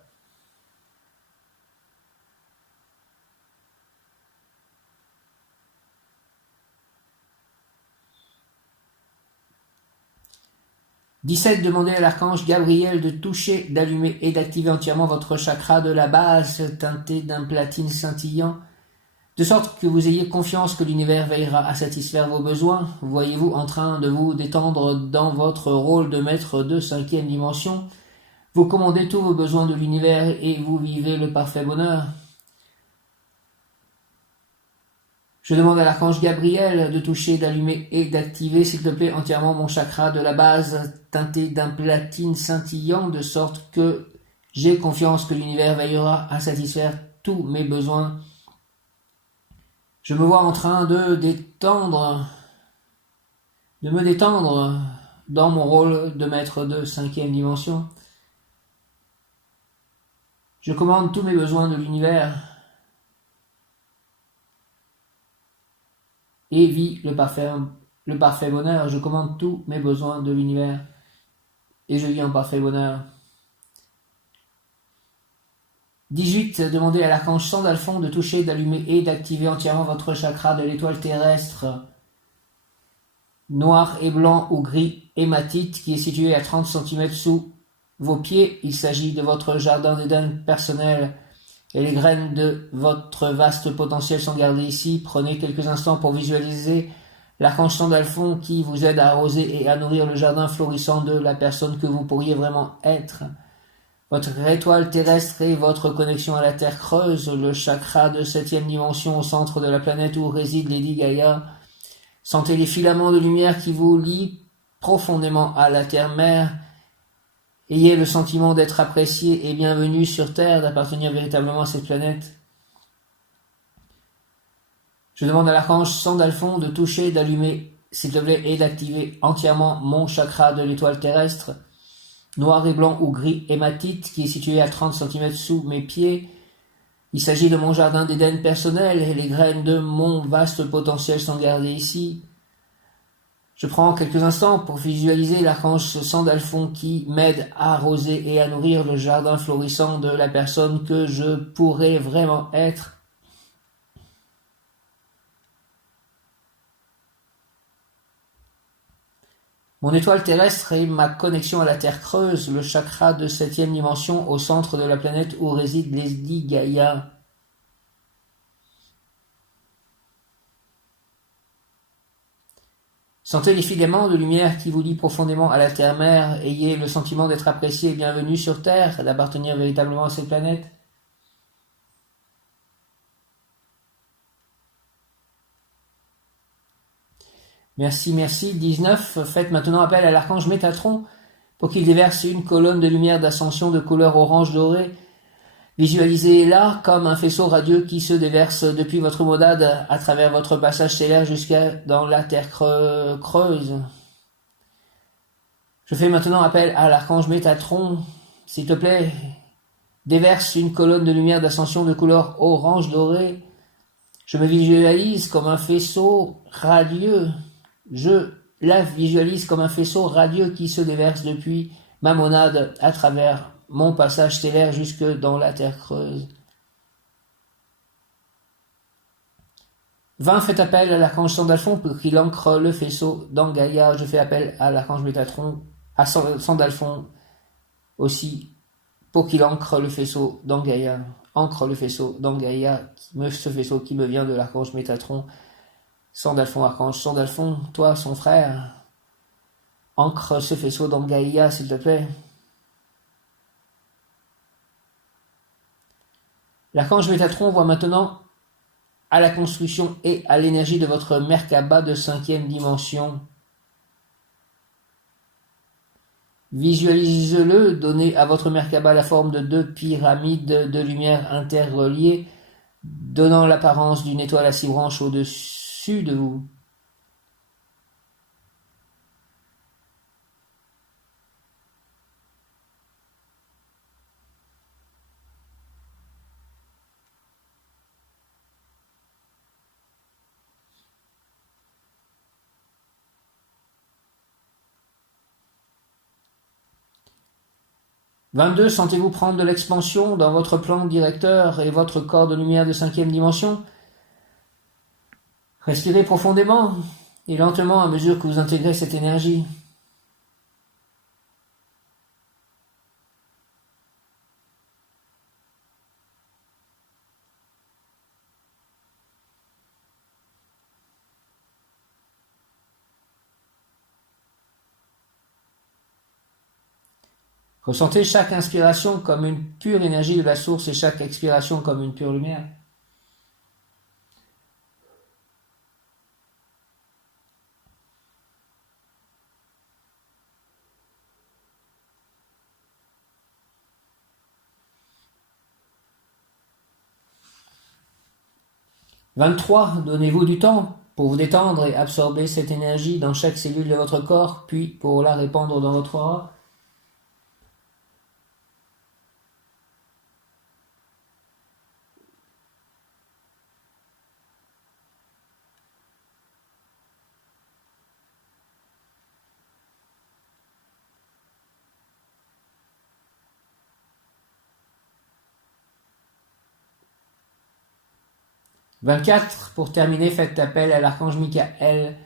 « 17. Demandez à l'archange Gabriel de toucher, d'allumer et d'activer entièrement votre chakra de la base teinté d'un platine scintillant, de sorte que vous ayez confiance que l'univers veillera à satisfaire vos besoins. Voyez-vous en train de vous détendre dans votre rôle de maître de 5e dimension. Vous commandez tous vos besoins de l'univers et vous vivez le parfait bonheur. Je demande à l'archange Gabriel de toucher, d'allumer et d'activer, s'il te plaît, entièrement mon chakra de la base teinté d'un platine scintillant, de sorte que j'ai confiance que l'univers veillera à satisfaire tous mes besoins. Je me vois en train de me détendre dans mon rôle de maître de 5e dimension. Je commande tous mes besoins de l'univers et vis le parfait bonheur. Je commande tous mes besoins de l'univers et je vis en parfait bonheur. 18. Demandez à l'archange Sandalphon de toucher, d'allumer et d'activer entièrement votre chakra de l'étoile terrestre noir et blanc ou gris hématite qui est situé à 30 cm sous vos pieds. Il s'agit de votre jardin d'Éden personnel et les graines de votre vaste potentiel sont gardées ici. Prenez quelques instants pour visualiser l'archange Sandalphon qui vous aide à arroser et à nourrir le jardin florissant de la personne que vous pourriez vraiment être. Votre étoile terrestre est votre connexion à la Terre creuse, le chakra de 7e dimension au centre de la planète où réside Lady Gaïa. Sentez les filaments de lumière qui vous lient profondément à la Terre-Mère. Ayez le sentiment d'être apprécié et bienvenu sur Terre, d'appartenir véritablement à cette planète. Je demande à l'archange Sandalphon de toucher, d'allumer, s'il te plaît, et d'activer entièrement mon chakra de l'étoile terrestre, noir et blanc ou gris hématite, qui est situé à 30 cm sous mes pieds. Il s'agit de mon jardin d'Éden personnel et les graines de mon vaste potentiel sont gardées ici. Je prends quelques instants pour visualiser l'archange Sandalphon qui m'aide à arroser et à nourrir le jardin florissant de la personne que je pourrais vraiment être. Mon étoile terrestre est ma connexion à la Terre creuse, le chakra de 7e dimension au centre de la planète où réside Lady Gaïa. Sentez les filaments de lumière qui vous lient profondément à la Terre-Mère. Ayez le sentiment d'être apprécié et bienvenu sur Terre, d'appartenir véritablement à cette planète. Merci, merci. 19. Faites maintenant appel à l'archange Métatron pour qu'il déverse une colonne de lumière d'ascension de couleur orange doré. Visualisez-la comme un faisceau radieux qui se déverse depuis votre monade à travers votre passage stellaire jusqu'à dans la terre creuse. Je fais maintenant appel à l'archange Métatron. S'il te plaît, déverse une colonne de lumière d'ascension de couleur orange doré. Je me visualise comme un faisceau radieux. Je la visualise comme un faisceau radieux qui se déverse depuis ma monade à travers mon passage stellaire jusque dans la terre creuse. 20. Faites appel à l'archange Sandalphon pour qu'il ancre le faisceau dans Gaïa. Je fais appel à l'archange Métatron, à Sandalphon aussi, pour qu'il ancre le faisceau dans Gaïa. Ancre le faisceau dans Gaïa, ce faisceau qui me vient de l'archange Métatron. Sandalphon, archange Sandalphon, toi, son frère, ancre ce faisceau dans Gaïa, s'il te plaît. L'archange Métatron voit maintenant à la construction et à l'énergie de votre Merkaba de 5e dimension. Visualisez-le, donnez à votre Merkaba la forme de 2 pyramides de lumière interreliées, donnant l'apparence d'une étoile à 6 branches au-dessus de vous. « 22. Sentez-vous prendre de l'expansion dans votre plan directeur et votre corps de lumière de 5e dimension. Respirez profondément et lentement à mesure que vous intégrez cette énergie. Ressentez chaque inspiration comme une pure énergie de la source et chaque expiration comme une pure lumière. « 23. Donnez-vous du temps pour vous détendre et absorber cette énergie dans chaque cellule de votre corps, puis pour la répandre dans votre aura. « 24. Pour terminer, faites appel à l'archange Michael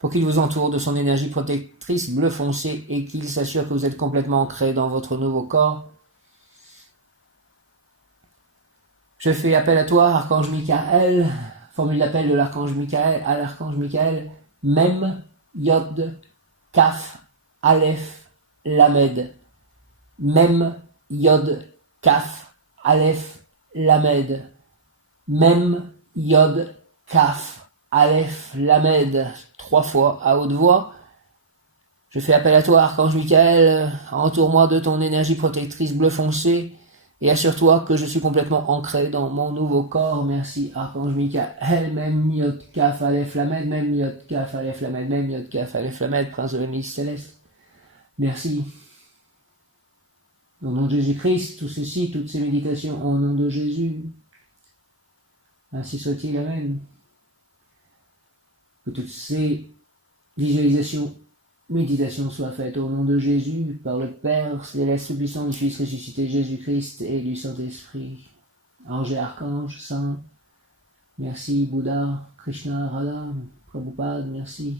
pour qu'il vous entoure de son énergie protectrice bleu foncé et qu'il s'assure que vous êtes complètement ancré dans votre nouveau corps. Je fais appel à toi, archange Michael, formule d'appel de l'archange Michael à l'archange Michael, Mem, Yod, Kaf, Aleph, Lamed. Mem, Yod, Kaf, Aleph, Lamed. Mem, Yod, Kaf, Aleph, Lamed. 3 fois à haute voix. Je fais appel à toi, archange Michael, entoure-moi de ton énergie protectrice bleu foncé et assure-toi que je suis complètement ancré dans mon nouveau corps. Merci, archange Michael. Même Yod, Kaf, Aleph, Lamed. Même Yod, Kaf, Aleph, Lamed. Même Yod, Kaf, Aleph, Lamed. Prince de la milice céleste. Merci. Au nom de Jésus-Christ, tout ceci, toutes ces méditations, au nom de Jésus. Ainsi soit-il, amen. Que toutes ces visualisations, méditations soient faites au nom de Jésus, par le Père céleste puissant du Fils ressuscité Jésus-Christ et du Saint-Esprit. Anges et archanges, saints, merci Bouddha, Krishna, Radha, Prabhupada, merci.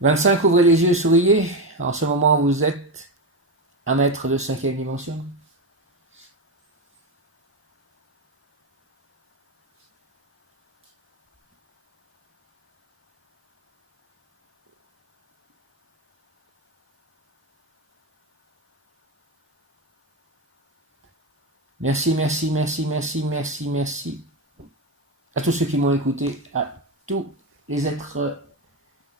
25, ouvrez les yeux, souriez. En ce moment, vous êtes un maître de 5e dimension. Merci, merci, merci, merci, merci, merci à tous ceux qui m'ont écouté, à tous les êtres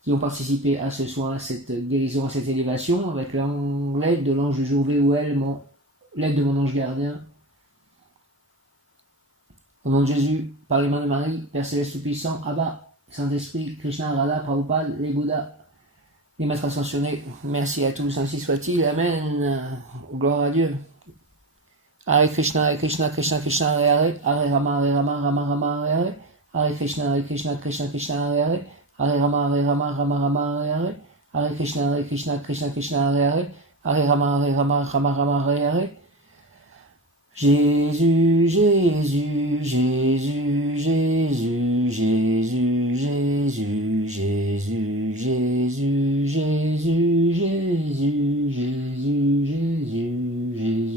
qui ont participé à ce soin, à cette guérison, à cette élévation, avec l'aide de l'ange Jouvéouel, l'aide de mon ange gardien. Au nom de Jésus, par les mains de Marie, Père Céleste Tout-Puissant, Abba, Saint-Esprit, Krishna, Radha, Prabhupada, les Bouddhas, les maîtres ascensionnés, merci à tous, ainsi soit-il, Amen, gloire à Dieu. Hare Krishna, Hare Krishna, Krishna Krishna, Hare Hare, Hare Rama, Hare Rama, Rama Rama, Hare Hare, Hare Krishna, Krishna Krishna, Hare Hare, Hare Rama, Rama Rama, Hare Hare, Hare Krishna, Krishna Krishna, Hare Hare, Hare Rama, Rama Rama, Hare Hare. Jésus, Jésus, Jésus, Jésus, Jésus, Jésus, Jésus, Jésus, Jésus, Jésus, Jésus, Jésus, Jésus, Jésus.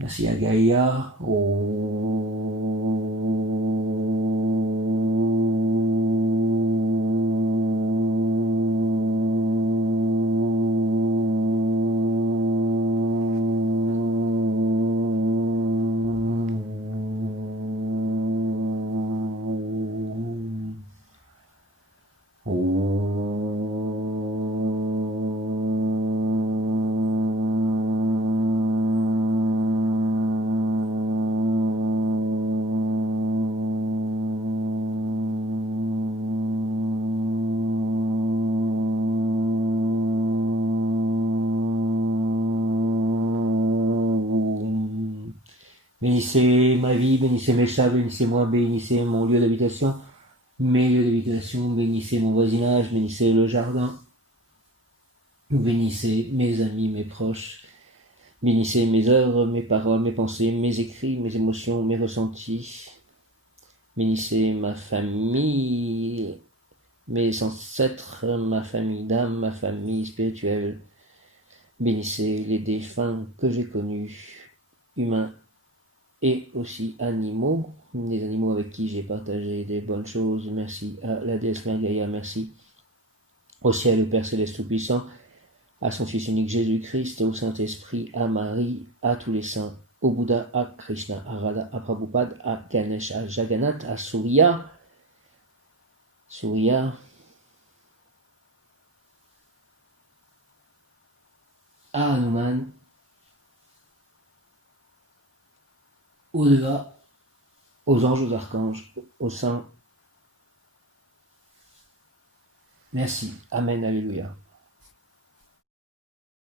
Merci à Gaïa. Bénissez ma vie, bénissez mes chats, bénissez-moi, bénissez mon lieu d'habitation, mes lieux d'habitation, bénissez mon voisinage, bénissez le jardin, bénissez mes amis, mes proches, bénissez mes œuvres, mes paroles, mes pensées, mes écrits, mes émotions, mes ressentis, bénissez ma famille, mes ancêtres, ma famille d'âme, ma famille spirituelle, bénissez les défunts que j'ai connus, humains et aussi animaux, les animaux avec qui j'ai partagé des bonnes choses. Merci à la déesse Mère Gaïa, merci au ciel, au Père Céleste Tout-Puissant, à son Fils unique Jésus-Christ, au Saint-Esprit, à Marie, à tous les saints, au Bouddha, à Krishna, à Radha, à Prabhupada, à Ganesh, à Jagannath, à Surya, à Hanuman, au-delà, aux anges, aux archanges, aux saints. Merci. Amen. Alléluia.